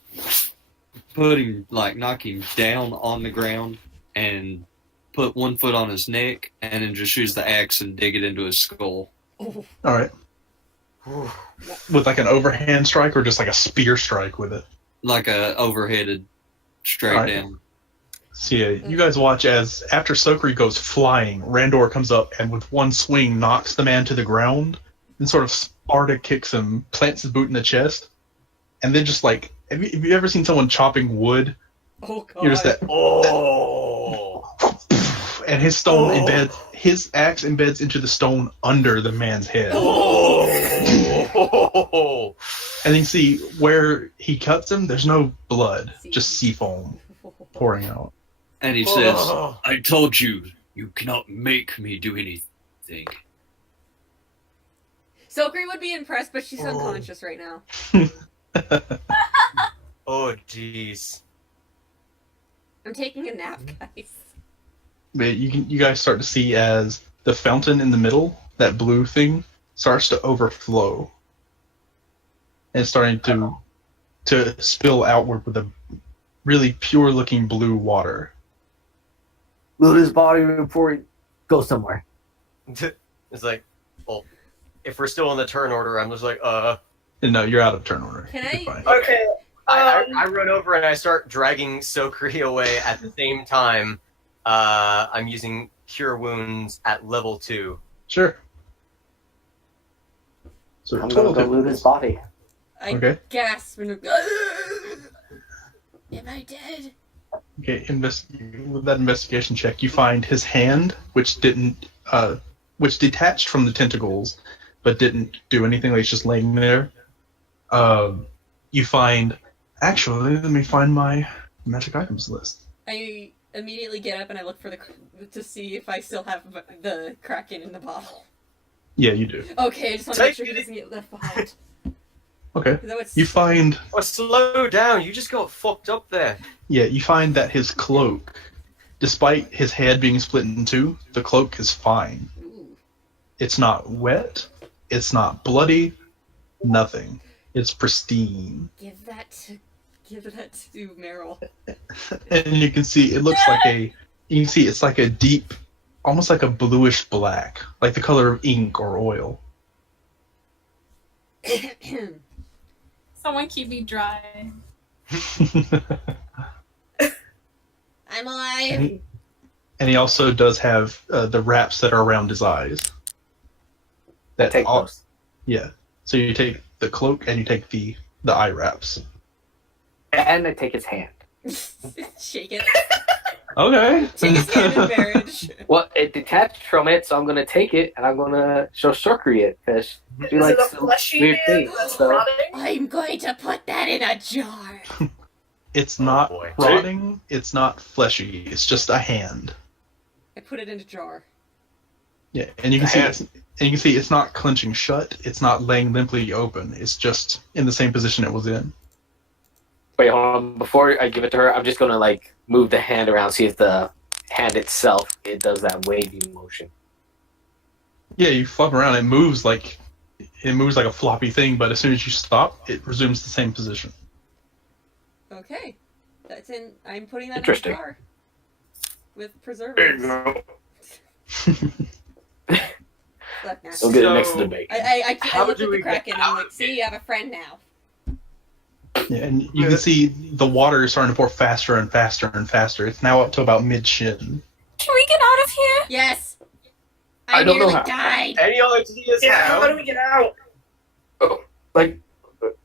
knock him down on the ground and put one foot on his neck and then just use the axe and dig it into his skull. Oh. All right. With like an overhand strike or just like a spear strike with it? Like a overheaded straight Alright. down. So yeah, you guys watch as after Sokri goes flying, Randor comes up and with one swing knocks the man to the ground and sort of Sparta kicks him, plants his boot in the chest, and then just like, have you ever seen someone chopping wood? Oh, God. You're just that, and his axe embeds into the stone under the man's head. And you see where he cuts him, there's no blood, just sea foam pouring out. And he says, I told you, you cannot make me do anything. Sokri would be impressed, but she's unconscious right now. Oh, jeez. I'm taking a nap, guys. But you guys start to see as the fountain in the middle, that blue thing, starts to overflow. And it's starting to spill outward with a really pure looking blue water. Loot his body before he goes somewhere. It's like, well, if we're still in the turn order, I'm just like, And no, you're out of turn order. Can You're I- fine. Okay. I run over and I start dragging Sokri away at the same time. I'm using Cure Wounds at level 2. Sure. So I'm total gonna go loot hit his body. I Okay. gasp and am I dead? Okay, with that investigation check, you find his hand, which didn't which detached from the tentacles, but didn't do anything. Like it's just laying there. You find. Actually, let me find my magic items list. I immediately get up and I look for to see if I still have the Kraken in the bottle. Yeah, you do. Okay, I just want to make sure he doesn't get left behind. Okay. That was- You find. Oh, slow down. You just got fucked up there. Yeah, you find that his cloak, despite his head being split in two, the cloak is fine. Ooh. It's not wet. It's not bloody. Nothing. It's pristine. Give that to Meryl. And you can see it looks like a. You can see it's like a deep, almost like a bluish black, like the color of ink or oil. Someone keep me dry. I'm alive. And he also does have the wraps that are around his eyes. That Take all, those. yeah. So you take the cloak and you take the eye wraps. And I take his hand. Shake it. Okay. Take his hand in marriage. Well, it detached from it, so I'm gonna take it and I'm gonna short-circuit it because she Is likes it a some fleshy weird hand things. that's So rotting? I'm going to put that in a jar. It's not boy. rotting. It's not fleshy. It's just a hand. I put it in a jar. Yeah, and you can see it's not clenching shut. It's not laying limply open. It's just in the same position it was in. wait, hold on. Before I give it to her, I'm just gonna like move the hand around, see if the hand itself it does that wavy motion. Yeah, you flop around. It moves like a floppy thing, but as soon as you stop, it resumes the same position. Okay. That's in. I'm putting that in a Interesting. jar. With preservatives. Look, now. We'll get it next to the bake. I How looked do at the we Kraken get and I'm out like, see, you have a friend now. Yeah, and you can see the water is starting to pour faster and faster and faster. It's now up to about mid-shin. Can we get out of here? Yes! I don't know nearly how. died! Any ideas Yeah, how? how do we get out? Like,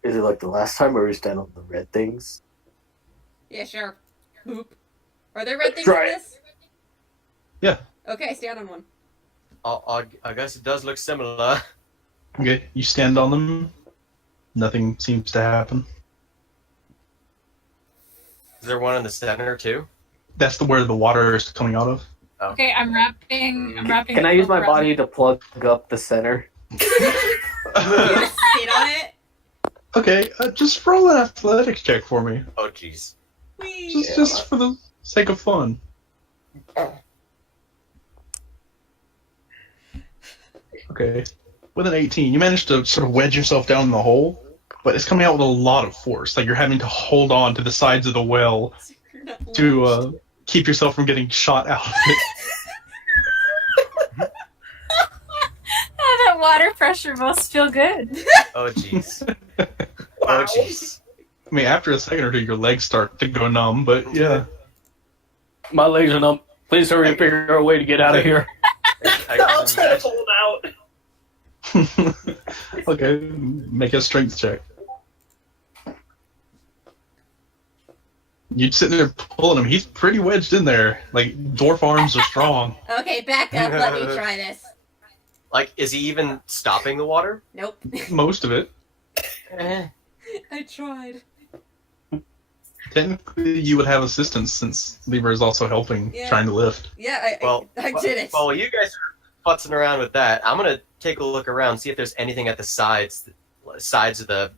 is it like the last time where we stand on the red things? Yeah, sure. Boop. Are there red things Try in it. this? Yeah. Okay, stand on one. I guess it does look similar. Okay, you stand on them. Nothing seems to happen. Is there one in the center too? That's where the water is coming out of. Okay, I'm wrapping. Can I use my body to plug up the center? Sit on it? Okay, just roll an athletics check for me. Oh jeez. Whee! Just for the sake of fun. Okay. With an 18, you managed to sort of wedge yourself down in the hole, but it's coming out with a lot of force. Like you're having to hold on to the sides of the well You're not to launched. keep yourself from getting shot out of it. That water pressure must feel good. Oh jeez. Wow. Oh jeez. I mean, after a second or two, your legs start to go numb, but yeah. My legs are numb. Please hurry and figure out a way to get out of here. I'll try to pull it out. Okay, make a strength check. You'd sit there pulling him. He's pretty wedged in there. Like, dwarf arms are strong. Okay, back up. Let me try this. Like, is he even stopping the water? Nope. Most of it. I tried. Technically, you would have assistance since Lieber is also helping, Yeah. trying to lift. Yeah, I did it. Well, you guys are futzing around with that. I'm gonna take a look around, see if there's anything at the sides of the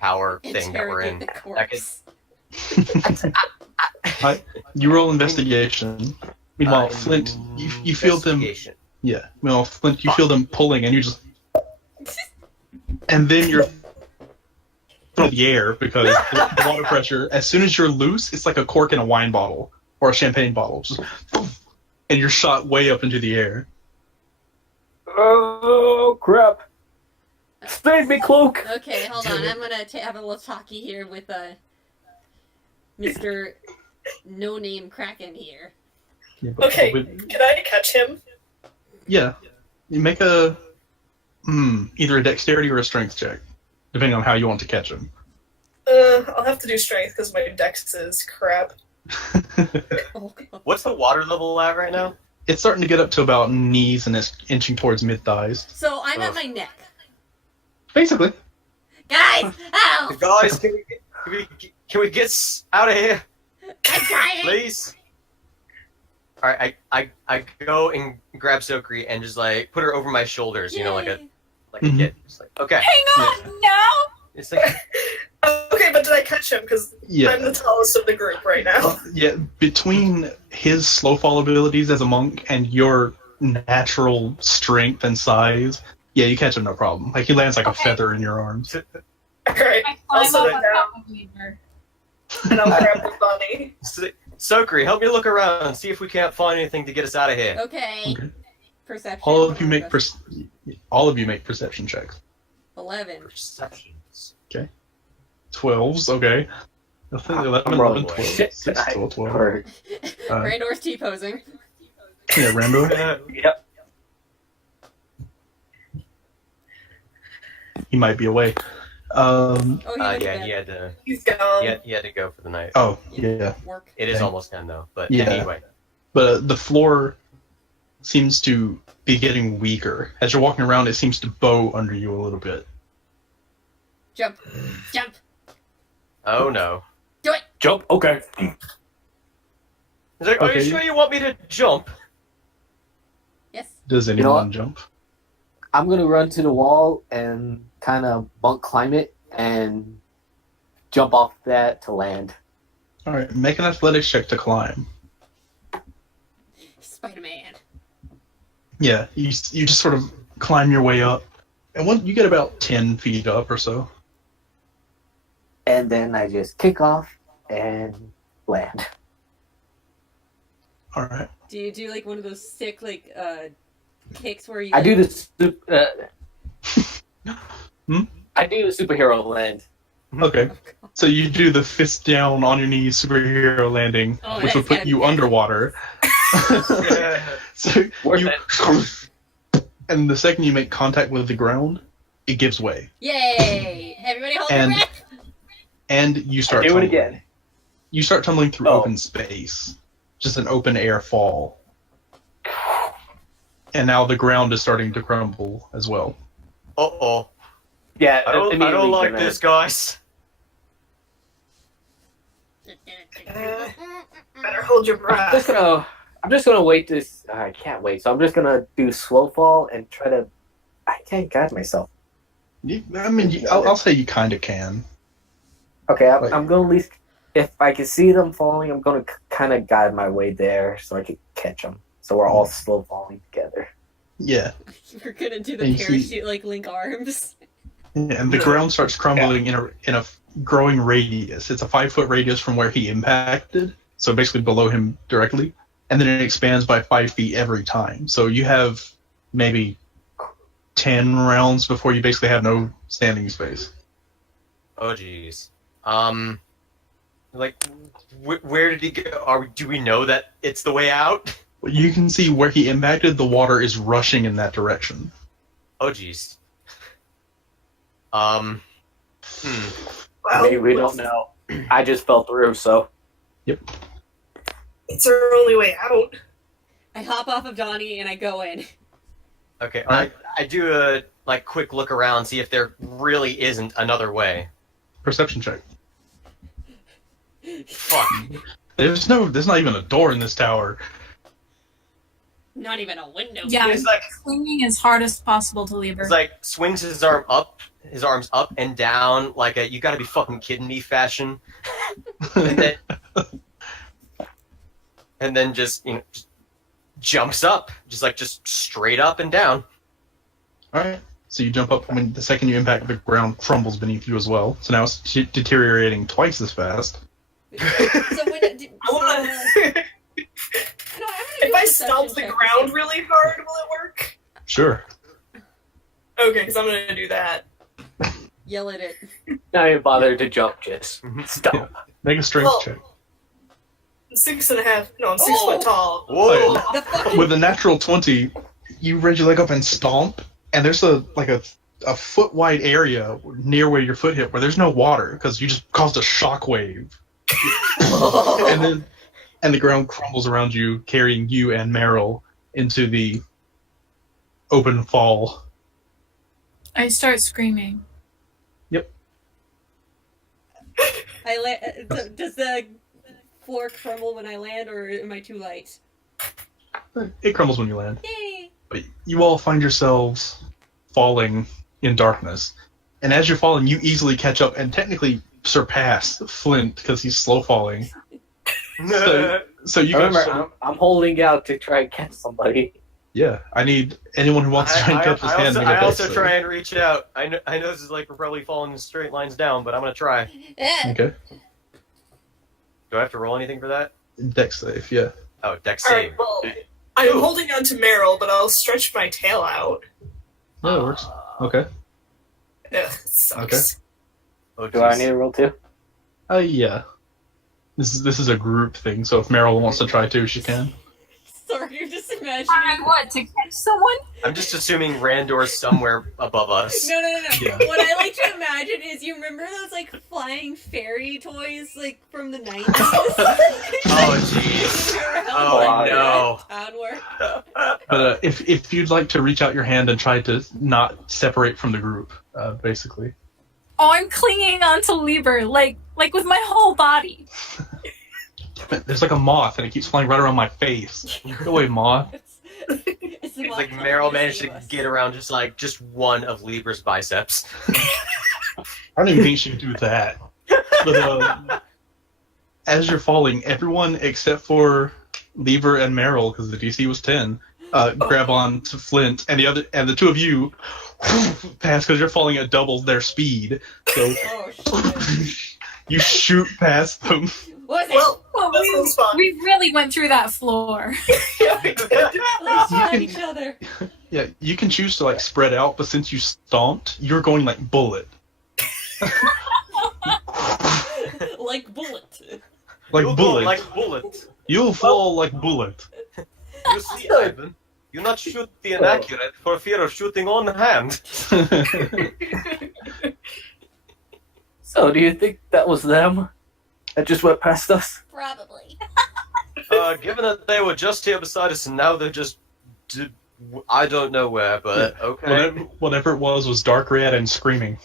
tower thing that we're in. Interrogate the corpse. You roll investigation. Meanwhile, Flint, you feel them. Investigation. Yeah. Meanwhile, Flint, you feel them pulling, and you just. And then you're thrown in the air because the water pressure. As soon as you're loose, it's like a cork in a wine bottle or a champagne bottle. Just, and you're shot way up into the air. Oh crap! Save me, cloak. Okay, hold on. I'm gonna have a little talkie here with Mr. No Name Kraken here. Yeah, but Okay, with- can I catch him? yeah. You make either a dexterity or a strength check, depending on how you want to catch him. I'll have to do strength because my dex is crap. Oh, God. What's the water level at right now? it's starting to get up to about knees and it's inching towards mid thighs. So I'm at my neck. Basically. Guys, help! Guys, can we get out of here, I'm trying. please? All right, I go and grab Sokri and just like put her over my shoulders, you know, like a Mhm. kid. Just like, okay. Hang on, no. It's like, Okay, but did I catch him? Because Yeah. I'm the tallest of the group right now. Yeah, between his slow fall abilities as a monk and your natural strength and size, yeah, you catch him no problem. Like he lands like a feather in your arms. Alright, I I'll climb sit up it on down top of Weaver. and I'll grab the bunny. Sokri, help me look around and see if we can't find anything to get us out of here. Okay. Okay. Perception. All of you make perception checks. 11. Perceptions. 12s, okay. I think 11, rolling 12, shit 6, 12, 12. Or- Randor's T-posing. Yeah, Rambo. Yep. He might be away. Oh, he went to Yeah, bed. he had to. He's gone. He had to go for the night. Oh, yeah. Work. It is Okay. almost 10 though, but Yeah. anyway. But the floor seems to be getting weaker. As you're walking around, it seems to bow under you a little bit. Jump. Jump. Oh no. Do it. Jump. Okay. He's like, are you Okay. sure you want me to jump? Yes. Does know anyone what? jump? I'm gonna run to the wall and kind of bunk climb it and jump off that to land. All right, make an athletics check to climb. Spider-Man. Yeah, you just sort of climb your way up, and once you get about 10 feet up or so. And then I just kick off and land. All right. Do you do like one of those sick like kicks where you? I do the Hmm? I do the superhero land. Okay. So you do the fist down on your knees superhero landing, Oh, which would that's put you gotta be- underwater. So Worth you, and the second you make contact with the ground, it gives way, Yay! Everybody hold And- your breath. and you start. Do it tumbling. again. You start tumbling through Oh. open space, just an open air fall. And now the ground is starting to crumble as well. Uh-oh. Yeah, I don't immediately like gonna- this, guys. Better hold your breath. I'm just gonna wait this. I can't wait, so I'm just gonna do slow fall and try to. I can't guide myself. I'll say you kind of can. Okay, Like- I'm gonna at least. If I can see them falling, I'm gonna kind of guide my way there so I can catch them. So we're all slow falling together. Yeah. We're gonna do the And you see- parachute like link arms. Yeah, and the ground starts crumbling in a growing radius. It's a 5-foot radius from where he impacted, so basically below him directly, and then it expands by 5 feet every time. So you have maybe 10 rounds before you basically have no standing space. Oh jeez. Like, where did he go? Do we know that it's the way out? You can see where he impacted. The water is rushing in that direction. Oh jeez. Hmm. Well, We don't know. I just fell through, so it's our only way out. I hop off of Donnie and I go in. Okay, Alright. I do a quick look around, see if there really isn't another way. Perception check. Fuck. There's not even a door in this tower. Not even a window. Yeah, He's like, clinging as hard as possible to Weaver. he's like swings his arms up and down like a you gotta be fucking kidding me fashion, and then just just jumps up, just straight up and down. All right. So you jump up. The second you impact, the ground crumbles beneath you as well. So now it's deteriorating twice as fast. So when it, I wanna- If I stomp the ground really hard, will it work? Sure. Okay, because I'm gonna do that. Yell at it. not even bother to jump. Just stop. Make a strength Well- check. I'm 6.5. No, I'm 6 Oh! foot tall. Whoa! The fucking With a natural 20, you raise your leg up and stomp, and there's a foot wide area near where your foot hit where there's no water because you just caused a shockwave. And the ground crumbles around you, carrying you and Meryl into the open fall. I start screaming. Does the floor crumble when I land, or am I too light? It crumbles when you land. Yay! But you all find yourselves falling in darkness. And as you're falling, you easily catch up and technically surpass Flint because he's slow falling. So you guys. Remember, I'm holding out to try and catch somebody. Yeah, I need anyone who wants to try and catch his hand. I also try and reach out. I know this is like we're probably falling in straight lines down, but I'm gonna try. Okay. Do I have to roll anything for that? Dex save, yeah. Oh, Dex All right, save. well, I'm holding on to Meryl, but I'll stretch my tail out. Yeah, it works. Okay. Ugh, sucks. Oh, Do I jeez. need to roll too? Yeah. This is a group thing, so if Meryl wants to try too, she can. Sorry, you're just imagining. What, to catch someone? I'm just assuming Randor's somewhere above us. No. Yeah. What I like to imagine is, you remember those like flying fairy toys like from the 90s? Oh, jeez. Oh, no. But if you'd like to reach out your hand and try to not separate from the group, basically. Oh, I'm clinging onto Lieber, like with my whole body. Damn it, there's like a moth and it keeps flying right around my face. Go away, moth. It's Like Meryl managed to get around just one of Lieber's biceps. I don't even think she can do that. But as you're falling, everyone except for Lieber and Meryl, because the DC was 10, grab on to Flint, and the two of you pass because you're falling at double their speed. So you shoot past them. Well, we really went through that floor. Each other. Yeah, you can choose to like spread out, but since you stomped, you're going like bullet. Like bullet. Like You'll bullet. go like bullet. You'll fall like bullet. You see, Ivan, you not shoot the inaccurate for fear of shooting on hand. So, do you think that was them that just went past us? Probably. Given that they were just here beside us and now they're just... I don't know where, but okay. Whatever it was dark red and screaming.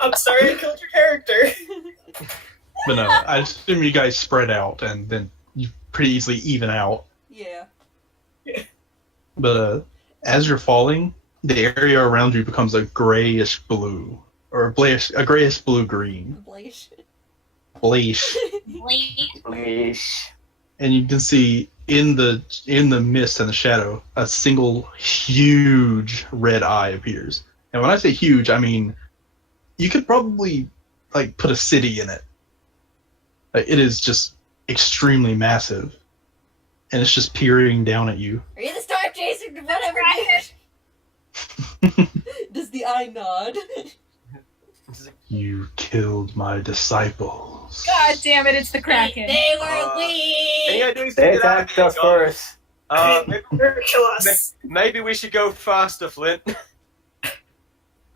I'm sorry I killed your character. But no, I assume you guys spread out and then you pretty easily even out. Yeah. But as you're falling, the area around you becomes a grayish blue. Or a grayish blue-green. Blaze. Bleach. Bleach. And you can see in the mist and the shadow, a single huge red eye appears. And when I say huge, I mean you could probably like put a city in it. Like, it is just extremely massive, and it's just peering down at you. Are you the Star Chaser? Whatever. Does the eye nod? You killed my disciples. God damn it, it's the Kraken. They were weak. They attacked us first. Kill us. Maybe we should go faster, Flint.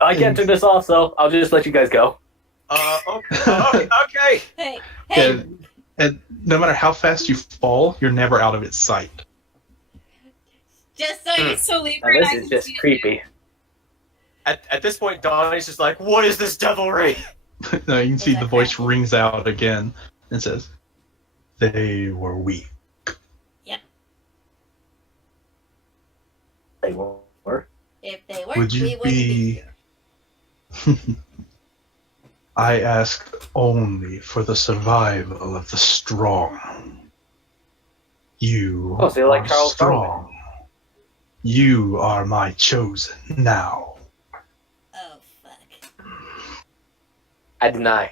I can't do this also. I'll just let you guys go. Okay. Hey. And no matter how fast you fall, you're never out of its sight. Just so you So Lieber Now, and this I is can just see creepy. At this point, Donnie's just like, what is this devilry? No, you can see the voice rings out again and says, "They were weak." They were. If they weren't, Would we you wouldn't be be? here. I ask only for the survival of the strong. You Oh, so you're like are Charles strong. You are my chosen now. Oh, fuck. I deny.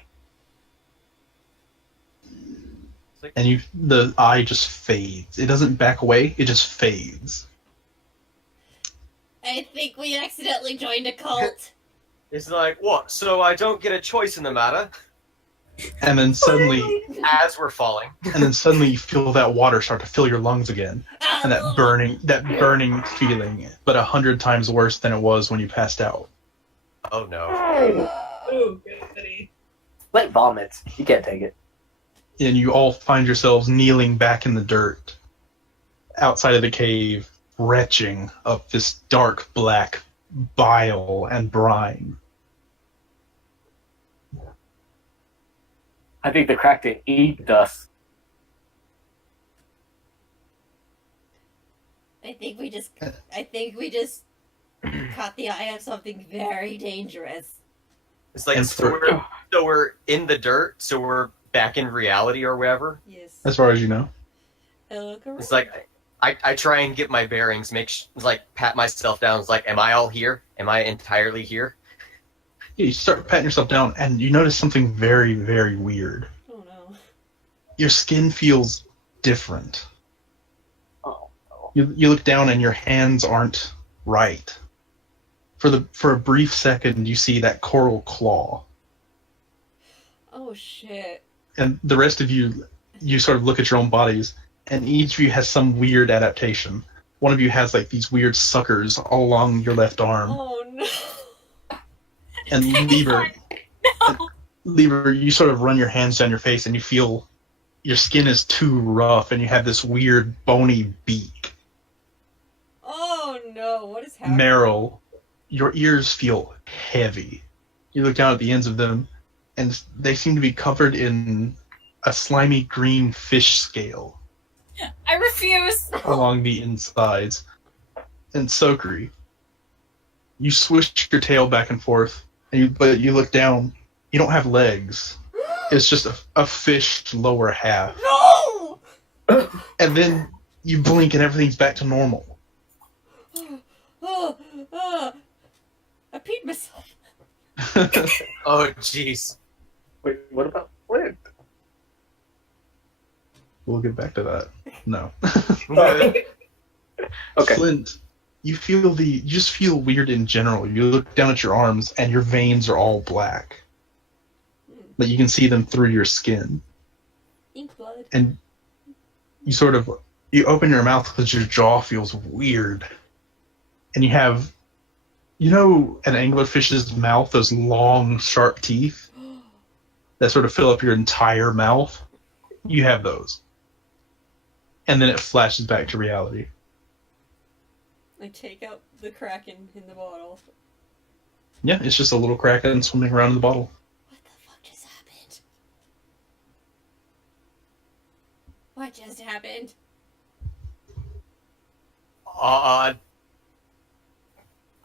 And the eye just fades. It doesn't back away, it just fades. I think we accidentally joined a cult. It's like, what? So I don't get a choice in the matter? And then suddenly As we're falling. you feel that water start to fill your lungs again. And that burning feeling, but 100 times worse than it was when you passed out. Oh no. Ooh, goody. Like vomits. You can't take it. and you all find yourselves kneeling back in the dirt outside of the cave, retching up this dark black bile and brine. I think the Kraken eat us. I think we just caught the eye of something very dangerous. It's like, And so we're in the dirt, so we're back in reality or wherever. Yes. As far as you know. It's like, I try and get my bearings, pat myself down. It's like, am I all here? Am I entirely here? You start patting yourself down, and you notice something very, very weird. Oh no. Your skin feels different. Oh no. You look down, and your hands aren't right. For a brief second, you see that coral claw. Oh shit. And the rest of you sort of look at your own bodies, and each of you has some weird adaptation. One of you has like these weird suckers all along your left arm. Oh no. And Lieber, you sort of run your hands down your face, and you feel your skin is too rough, and you have this weird bony beak. Oh no, what is happening? Meryl, your ears feel heavy. You look down at the ends of them, and they seem to be covered in a slimy green fish scale I refuse. along the insides. And Sokri, you swish your tail back and forth, but you look down. You don't have legs. It's just a fish lower half. No! And then you blink, and everything's back to normal. I peed myself. Oh, jeez. Wait, what about Flint? We'll get back to that. No. Okay. Flint, you just feel weird in general. You look down at your arms, and your veins are all black. But you can see them through your skin. Ink blood. And you open your mouth because your jaw feels weird. And you have, an anglerfish's mouth, those long, sharp teeth that sort of fill up your entire mouth. You have those. And then it flashes back to reality. I take out the Kraken in the bottle. Yeah, it's just a little kraken swimming around in the bottle. What the fuck just happened? What just happened? I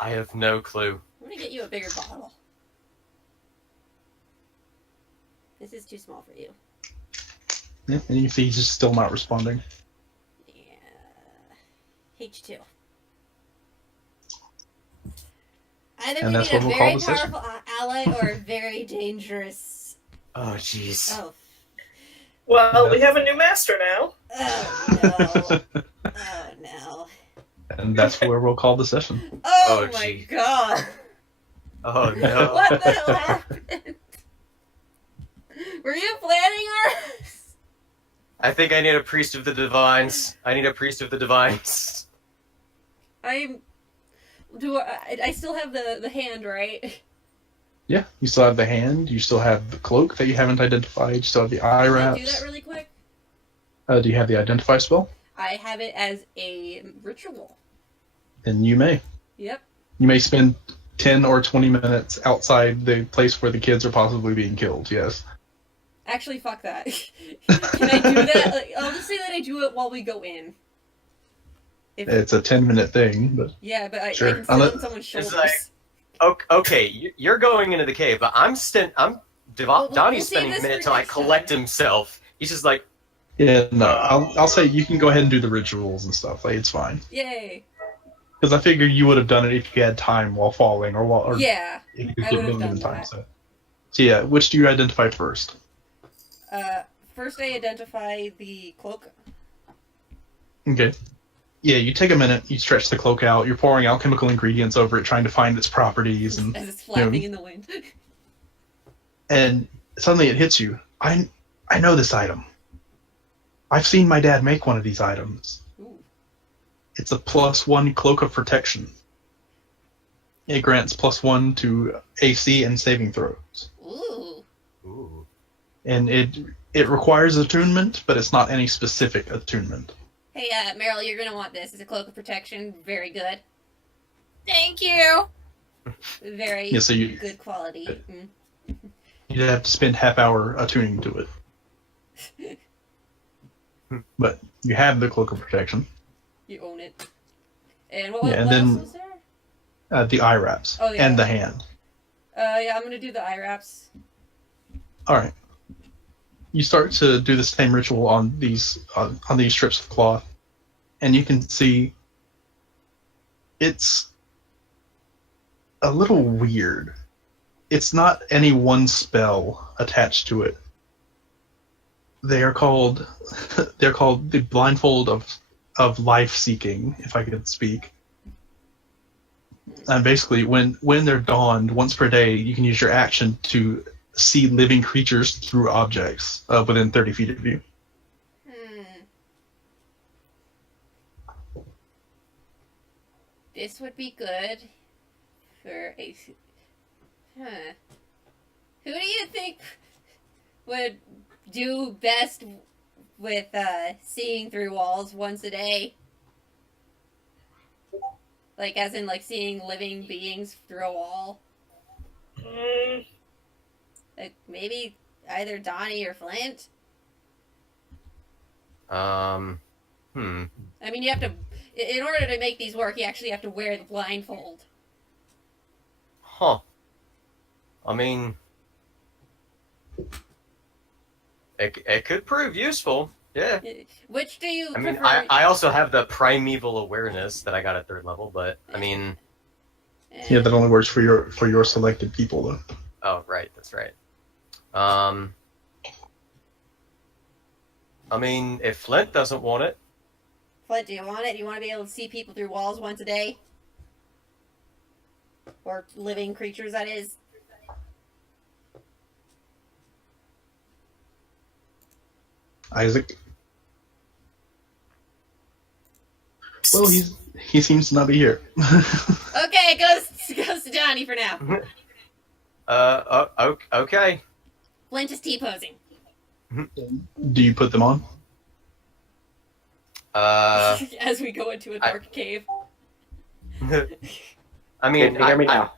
have no clue. I'm gonna get you a bigger bottle. This is too small for you. Yeah, and you see he's just still not responding. Yeah. H2. Either And we that's need what a we'll call very the session. powerful ally or a very dangerous. Oh, jeez. Oh. Well, we have a new master now. Oh no. Oh no. And that's where we'll call the session. Oh, Oh, my gee. god. Oh, no. What the hell happened? Were you planning us? I think I need a priest of the divines. I still have the hand, right? Yeah, you still have the hand, you still have the cloak that you haven't identified, you still have the eye Can I wraps. do that really quick? Do you have the identify spell? I have it as a ritual. Then you may. Yep. You may spend 10 or 20 minutes outside the place where the kids are possibly being killed, yes. Actually, fuck that. Can I do that? Like, I'll just say that I do it while we go in. It's a 10-minute thing, but Yeah, but I Sure. can sit on someone's shoulders. Okay, you're going into the cave, but Donnie's save spending this a minute for to like next collect time. himself. He's just like, yeah, no, I'll say you can go ahead and do the rituals and stuff. Like, it's fine. Yay. Because I figured you would have done it if you had time while falling, or Yeah. if you I could would have get done in time. that. So yeah, which do you identify first? First I identify the cloak. Okay. Yeah, you take a minute, you stretch the cloak out, you're pouring alchemical ingredients over it, trying to find its properties, and As it's flapping in the wind. and suddenly it hits you. I know this item. I've seen my dad make one of these items. Ooh. It's a +1 cloak of protection. It grants +1 to AC and saving throws. Ooh. ooh. And It requires attunement, but it's not any specific attunement. Hey, Meryl, you're gonna want this. It's a cloak of protection. Very good. Thank you. Very Yeah, so good quality. you'd have to spend half hour attuning to it. But you have the cloak of protection. You own it. And what, Yeah, and what then- else was there? The eye wraps Oh, yeah. and the hand. Yeah, I'm gonna do the eye wraps. All right. You start to do the same ritual on these strips of cloth, and you can see it's a little weird. It's not any one spell attached to it. They are called they're called the blindfold of life seeking, if I could speak. And basically, when they're donned once per day, you can use your action to see living creatures through objects within 30 feet of you. This would be good for a. Who do you think would do best with seeing through walls once a day? Like, as in, like, seeing living beings through a wall? Like, maybe either Donnie or Flint? Hmm. I mean, you have to... In order to make these work, you actually have to wear the blindfold. Huh. I mean, it could prove useful. Yeah. Which do you I mean, prefer? I also have the primeval awareness that I got at 3rd level, but I mean. Yeah, that only works for your selected people, though. Oh, right, that's right. I mean, if Flint doesn't want it. Flint, do you want it? You want to be able to see people through walls once a day? Or living creatures, that is. Isaac. Well, he seems to not be here. Okay, goes to Johnny for now. Okay. Flint is T-posing. Do you put them on? As we go into a dark cave. I mean, Can you hear me now?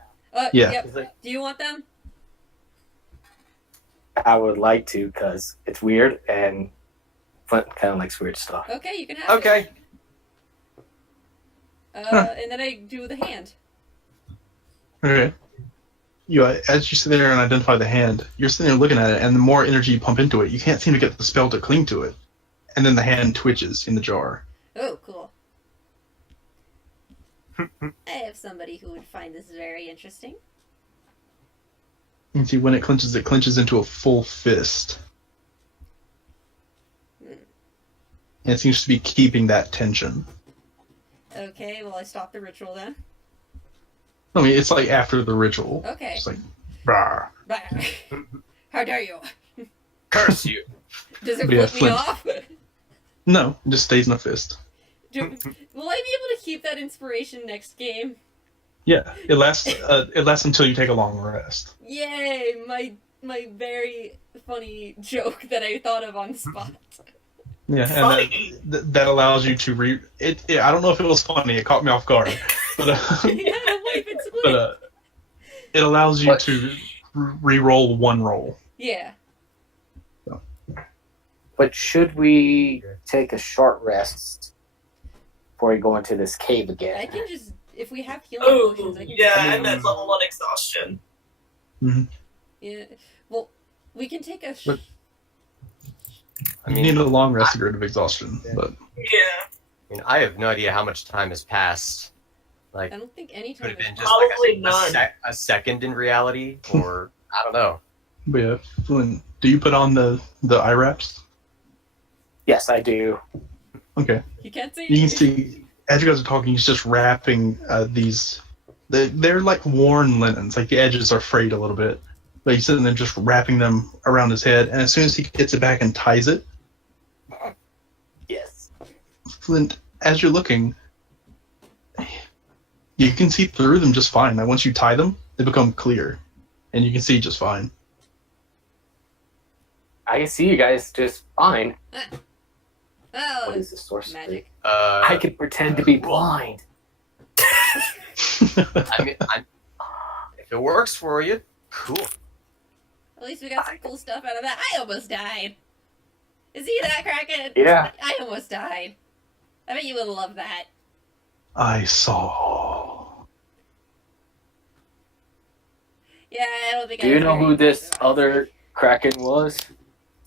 Yeah. Yep. Do you want them? I would like to, because it's weird, and Flint kind of likes weird stuff. Okay, you can have Okay. it. And then I do the hand. Okay. As you sit there and identify the hand, you're sitting there looking at it, and the more energy you pump into it, you can't seem to get the spell to cling to it. And then the hand twitches in the jar. Oh, cool. I have somebody who would find this very interesting. You can see when it clenches into a full fist. And it seems to be keeping that tension. Okay, well, I stop the ritual then. I mean, it's like after the ritual. Okay. It's like, rah. How dare you? Curse you. Does it Yeah, flip me Flint. off? No, it just stays in a fist. Will I be able to keep that inspiration next game? Yeah, it lasts. It lasts until you take a long rest. Yay! My very funny joke that I thought of on the spot. Yeah, Funny. and that allows you to I don't know if it was funny. It caught me off guard, but Yeah, life and split. but it allows you to re-roll one roll. Yeah. But should we take a short rest before we go into this cave I again? can just, if we have healing Oh, potions, I can yeah, just, and that's level 1 exhaustion. yeah. Well, we can take a. But- I You mean, need a long rest to get rid of exhaustion, but Yeah. I mean, I have no idea how much time has passed. Like, I don't think any could time have is been just Probably like none. a second in reality, or I don't know. yeah. Flynn, do you put on the eye wraps? Yes, I do. Okay. You can't see. You can see as you guys are talking, he's just wrapping these. They're like worn linens, like the edges are frayed a little bit, but he's sitting there just wrapping them around his head. And as soon as he gets it back and ties it, Yes. Flint, as you're looking, you can see through them just fine. Like once you tie them, they become clear, and you can see just fine. I can see you guys just fine. Oh, What is the sorcery? magic. I could pretend to be blind. I mean, if it works for you, cool. At least we got some cool stuff out of that. I almost died. See that, Kraken? Yeah. I almost died. I bet you would love that. I saw. Yeah, I don't think Do you know who this other Kraken was?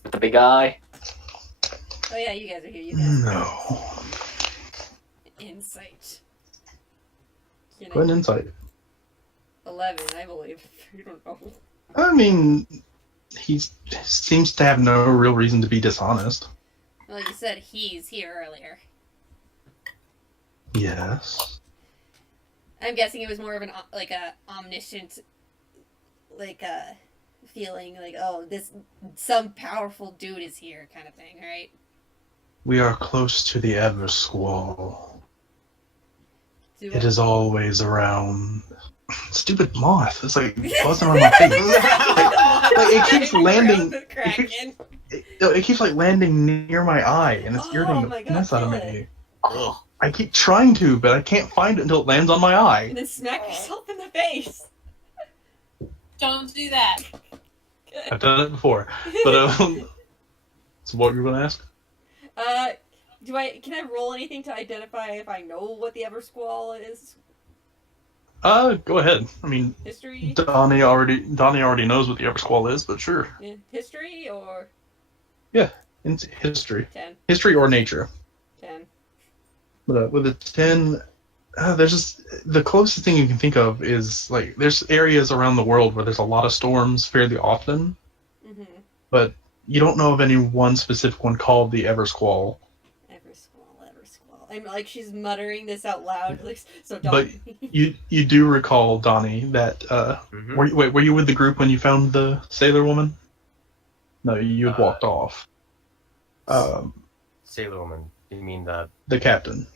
With the big eye? Oh yeah, you guys are here. You guys No. Insight. Go ahead, insight. 11, I believe. You don't know. I mean, he seems to have no real reason to be dishonest. Well, you said he's here earlier. Yes. I'm guessing it was more of an like a omniscient, like a feeling like, oh, this some powerful dude is here, kind of thing, right? We are close to the Eversquall. Do It is always around. Stupid moth. It's like buzzing on my face. Like, it keeps landing. It keeps like landing near my eye, and it's irritating the mess out of me. I keep trying to, but I can't find it until it lands on my eye. And then smack yourself in the face. Don't do that. I've done it before. But so what were you gonna ask? Can I roll anything to identify if I know what the Eversquall is? Go ahead. I mean, History? Donnie already knows what the Eversquall is, but sure. Yeah. History or Yeah, in history. 10? History or nature. 10. But with a 10, there's just the closest thing you can think of is like there's areas around the world where there's a lot of storms fairly often, but you don't know of any one specific one called the Eversquall. Eversquall. I'm like she's muttering this out loud, like so. Don't. But you do recall, Donnie, that were you with the group when you found the sailor woman? No, you had walked off. Sailor woman. You mean the captain?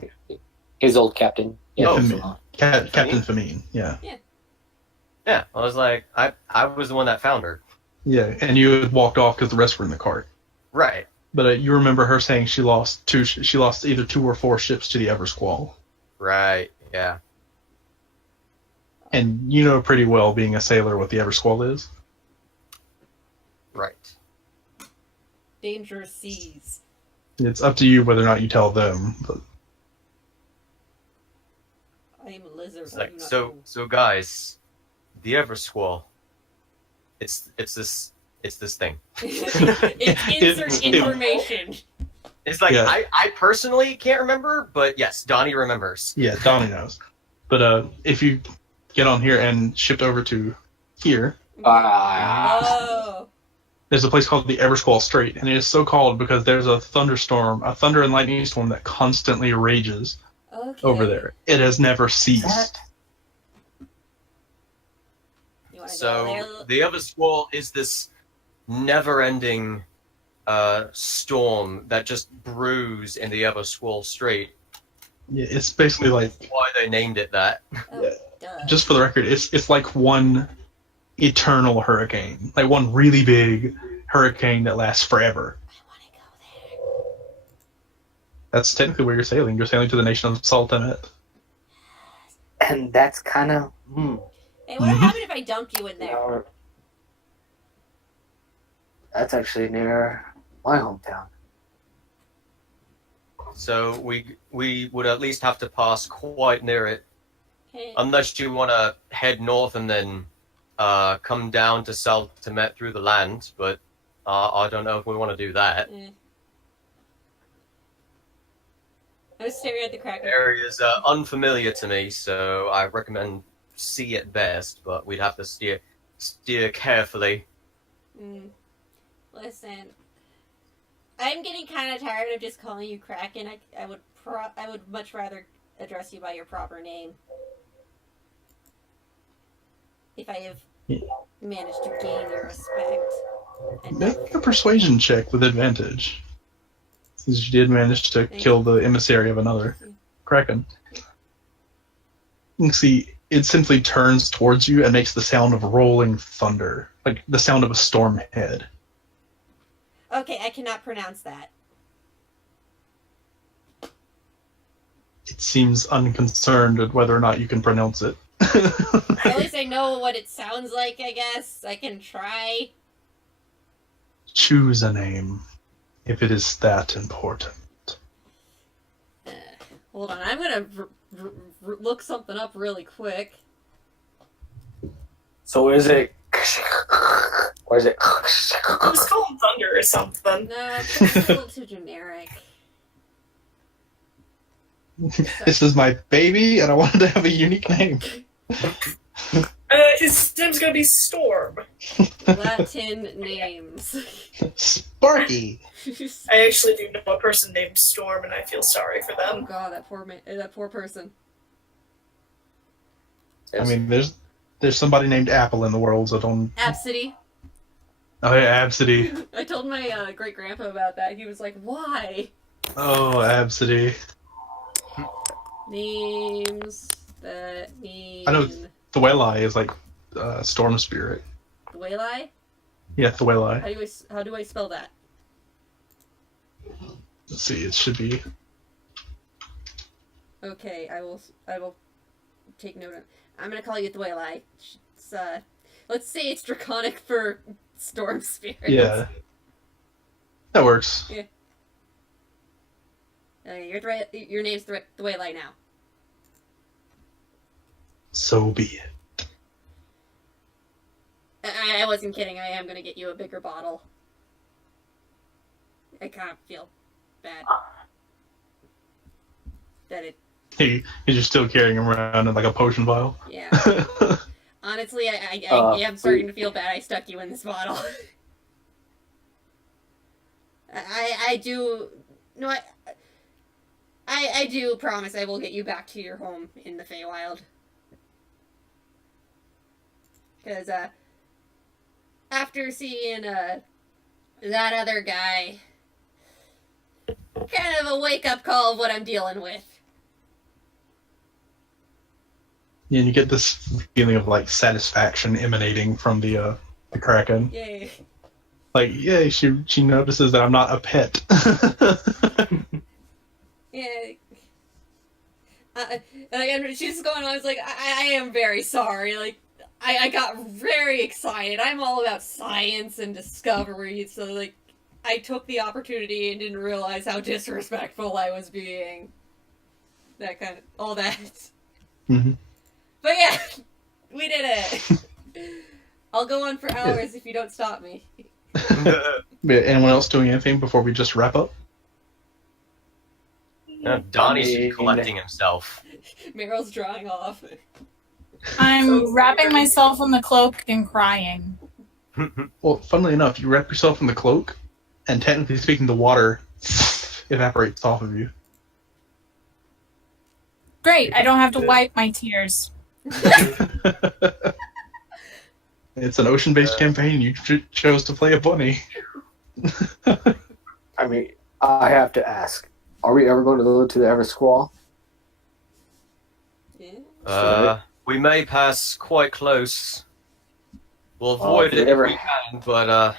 His old captain. Yeah, Oh, Captain Famine. Yeah. Yeah, I was like, I was the one that found her. Yeah, and you had walked off because the rest were in the cart. Right. But you remember her saying she lost either 2 or 4 ships to the Eversquall. Right. Yeah. And you know pretty well, being a sailor, what the Eversquall is. Right. Dangerous seas. It's up to you whether or not you tell them. But I am a lizard. It's like, so guys, the Eversquall. It's this thing. Insert information. It's like Yeah. I personally can't remember, but yes, Donnie remembers. yeah, Donnie knows. But if you get on here and shift over to here, Oh. there's a place called the Eversquall Strait, and it is so called because there's a thunder and lightning storm that constantly rages over there. It has never ceased. So the Eversquall is this never-ending storm that just brews in the Eversquall Strait. Yeah, it's basically like, Why they named it that. just for the record, it's like one eternal hurricane, like one really big hurricane that lasts forever. That's technically where you're sailing. You're sailing to the nation of Sultanate. And that's kind of. Hey, what happened if I dumped you in there? That's actually near my hometown. So we would at least have to pass quite near it, Hey. unless you want to head north and then come down to Sultanate through the land. But I don't know if we want to do that. I was staring at the Kraken. The area is unfamiliar to me, so I recommend sea at best. But we'd have to steer carefully. Listen, I'm getting kind of tired of just calling you Kraken. I would much rather address you by your proper name. If I have managed to gain your respect. And Make a persuasion check with advantage, since you did manage to kill the emissary of another Kraken. You can see it simply turns towards you and makes the sound of rolling thunder, like the sound of a storm head. Okay, I cannot pronounce that. It seems unconcerned at whether or not you can pronounce it. At least I know what it sounds like, I guess. I can try. Choose a name, if it is that important. Hold on, I'm gonna look something up really quick. So is it? Or is it? Just call him Thunder or something. No, it's a little too generic. This is my baby, and I wanted to have a unique name. His name's gonna be Storm. Latin names. Sparky. I actually do know a person named Storm, and I feel sorry for Oh them. god, that poor person. I mean, there's somebody named Apple in the world, so don't. Absidy. Oh yeah, Absidy. I told my great grandpa about that. He was like, "Why?" Oh, Absidy. Names that mean. I know Thueli is like storm spirit. Thueli? Yeah, Thueli. How do I spell that? Let's see, it should be. Okay, I will take note of. I'm gonna call you Thueli. It's, let's say it's draconic for storm spirit. Yeah. That works. Yeah. Your name's Thueli now. So be it. I wasn't kidding. I am gonna get you a bigger bottle. I kind of feel bad that it. You're still carrying him around in like a potion vial. Yeah. Honestly, I am starting to feel bad. I stuck you in this bottle. I do. No, I do promise I will get you back to your home in the Feywild. Because, after seeing, that other guy, kind of a wake-up call of what I'm dealing with. Yeah, and you get this feeling of like satisfaction emanating from the Kraken. Yay. Like, yeah, she notices that I'm not a pet. Yeah. And she's going on, I was like, I am very sorry, like, I got very excited. I'm all about science and discovery, so, like, I took the opportunity and didn't realize how disrespectful I was being. That kind of, all that. Mm-hmm. But yeah, we did it. I'll go on for hours if you don't stop me. Anyone else doing anything before we just wrap up? Donnie's collecting himself. Meryl's drawing off. I'm wrapping myself in the cloak and crying. Well, funnily enough, you wrap yourself in the cloak, and technically speaking, the water evaporates off of you. Great, I don't have to wipe my tears. It's an ocean-based campaign. You chose to play a bunny. I mean, I have to ask: are we ever going to go to the Eversquall? Yeah. We may pass quite close. We'll avoid it if we can, but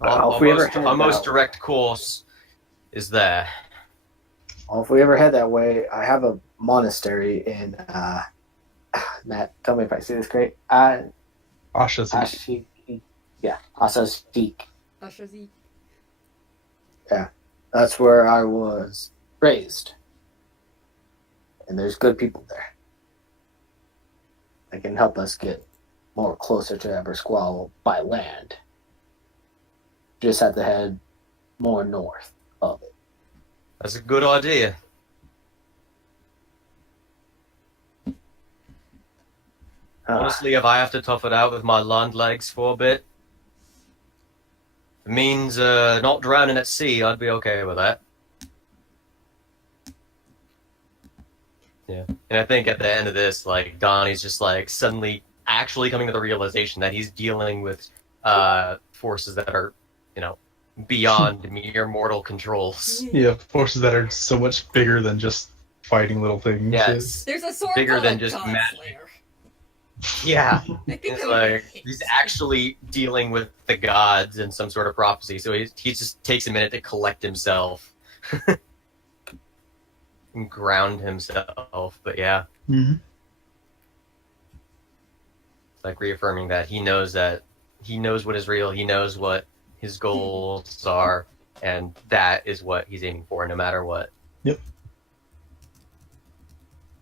our most direct course is there. Well, if we ever head that way, I have a monastery in Matt, tell me if I say this correct. Ashazik. Yeah, Ashazik. Ashazik. Yeah, that's where I was raised. And there's good people there. That can help us get more closer to Eversquall by land. Just have to head more north of it. That's a good idea. Honestly, if I have to tough it out with my land legs for a bit, it means not drowning at sea, I'd be okay with that. Yeah. And I think at the end of this, like, Donnie's just, like, suddenly actually coming to the realization that he's dealing with forces that are, you know, beyond mere mortal controls. Yeah, forces that are so much bigger than just fighting little things. Yes. There's a sword Bigger called than a just God magic. Slayer. Yeah. I think It's that would like be he's actually dealing with the gods in some sort of prophecy, so he just takes a minute to collect himself and ground himself. But yeah, Mhm. it's like reaffirming that he knows what is real. He knows what his goals are, and that is what he's aiming for, no matter what. Yep.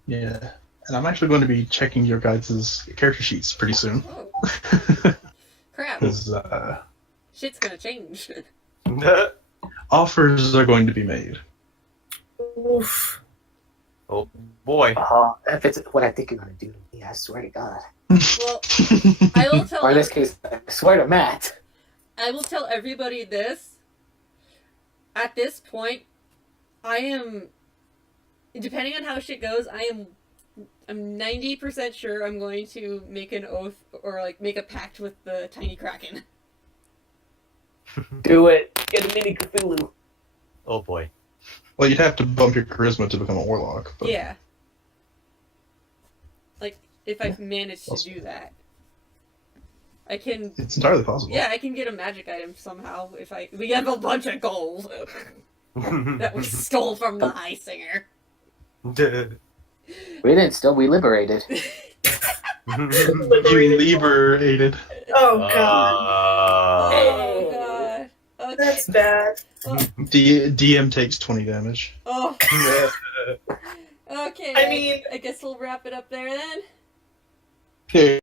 Yeah. And I'm actually going to be checking your guys' character sheets pretty soon. Oh, crap. Because Shit's gonna change. offers are going to be made. Oof. Oh boy. If it's what I think you're gonna do to me, I swear to God. Well, I will tell. Or in this case, I swear to Matt. I will tell everybody this. At this point, I am. Depending on how shit goes, I'm 90% sure I'm going to make an oath or like make a pact with the tiny kraken. Do it. Get a mini Cthulhu. Oh boy. Well, you'd have to bump your charisma to become a warlock. But Yeah. Like if I manage to do that, I can. it's entirely possible. Yeah, I can get a magic item somehow if we have a bunch of gold that we stole from the High Singer. We didn't steal, we liberated. You liberated. Oh god. Oh god. Okay. That's bad. Oh, DM takes 20 damage. oh. Okay. I mean- I guess we'll wrap it up there then. Okay.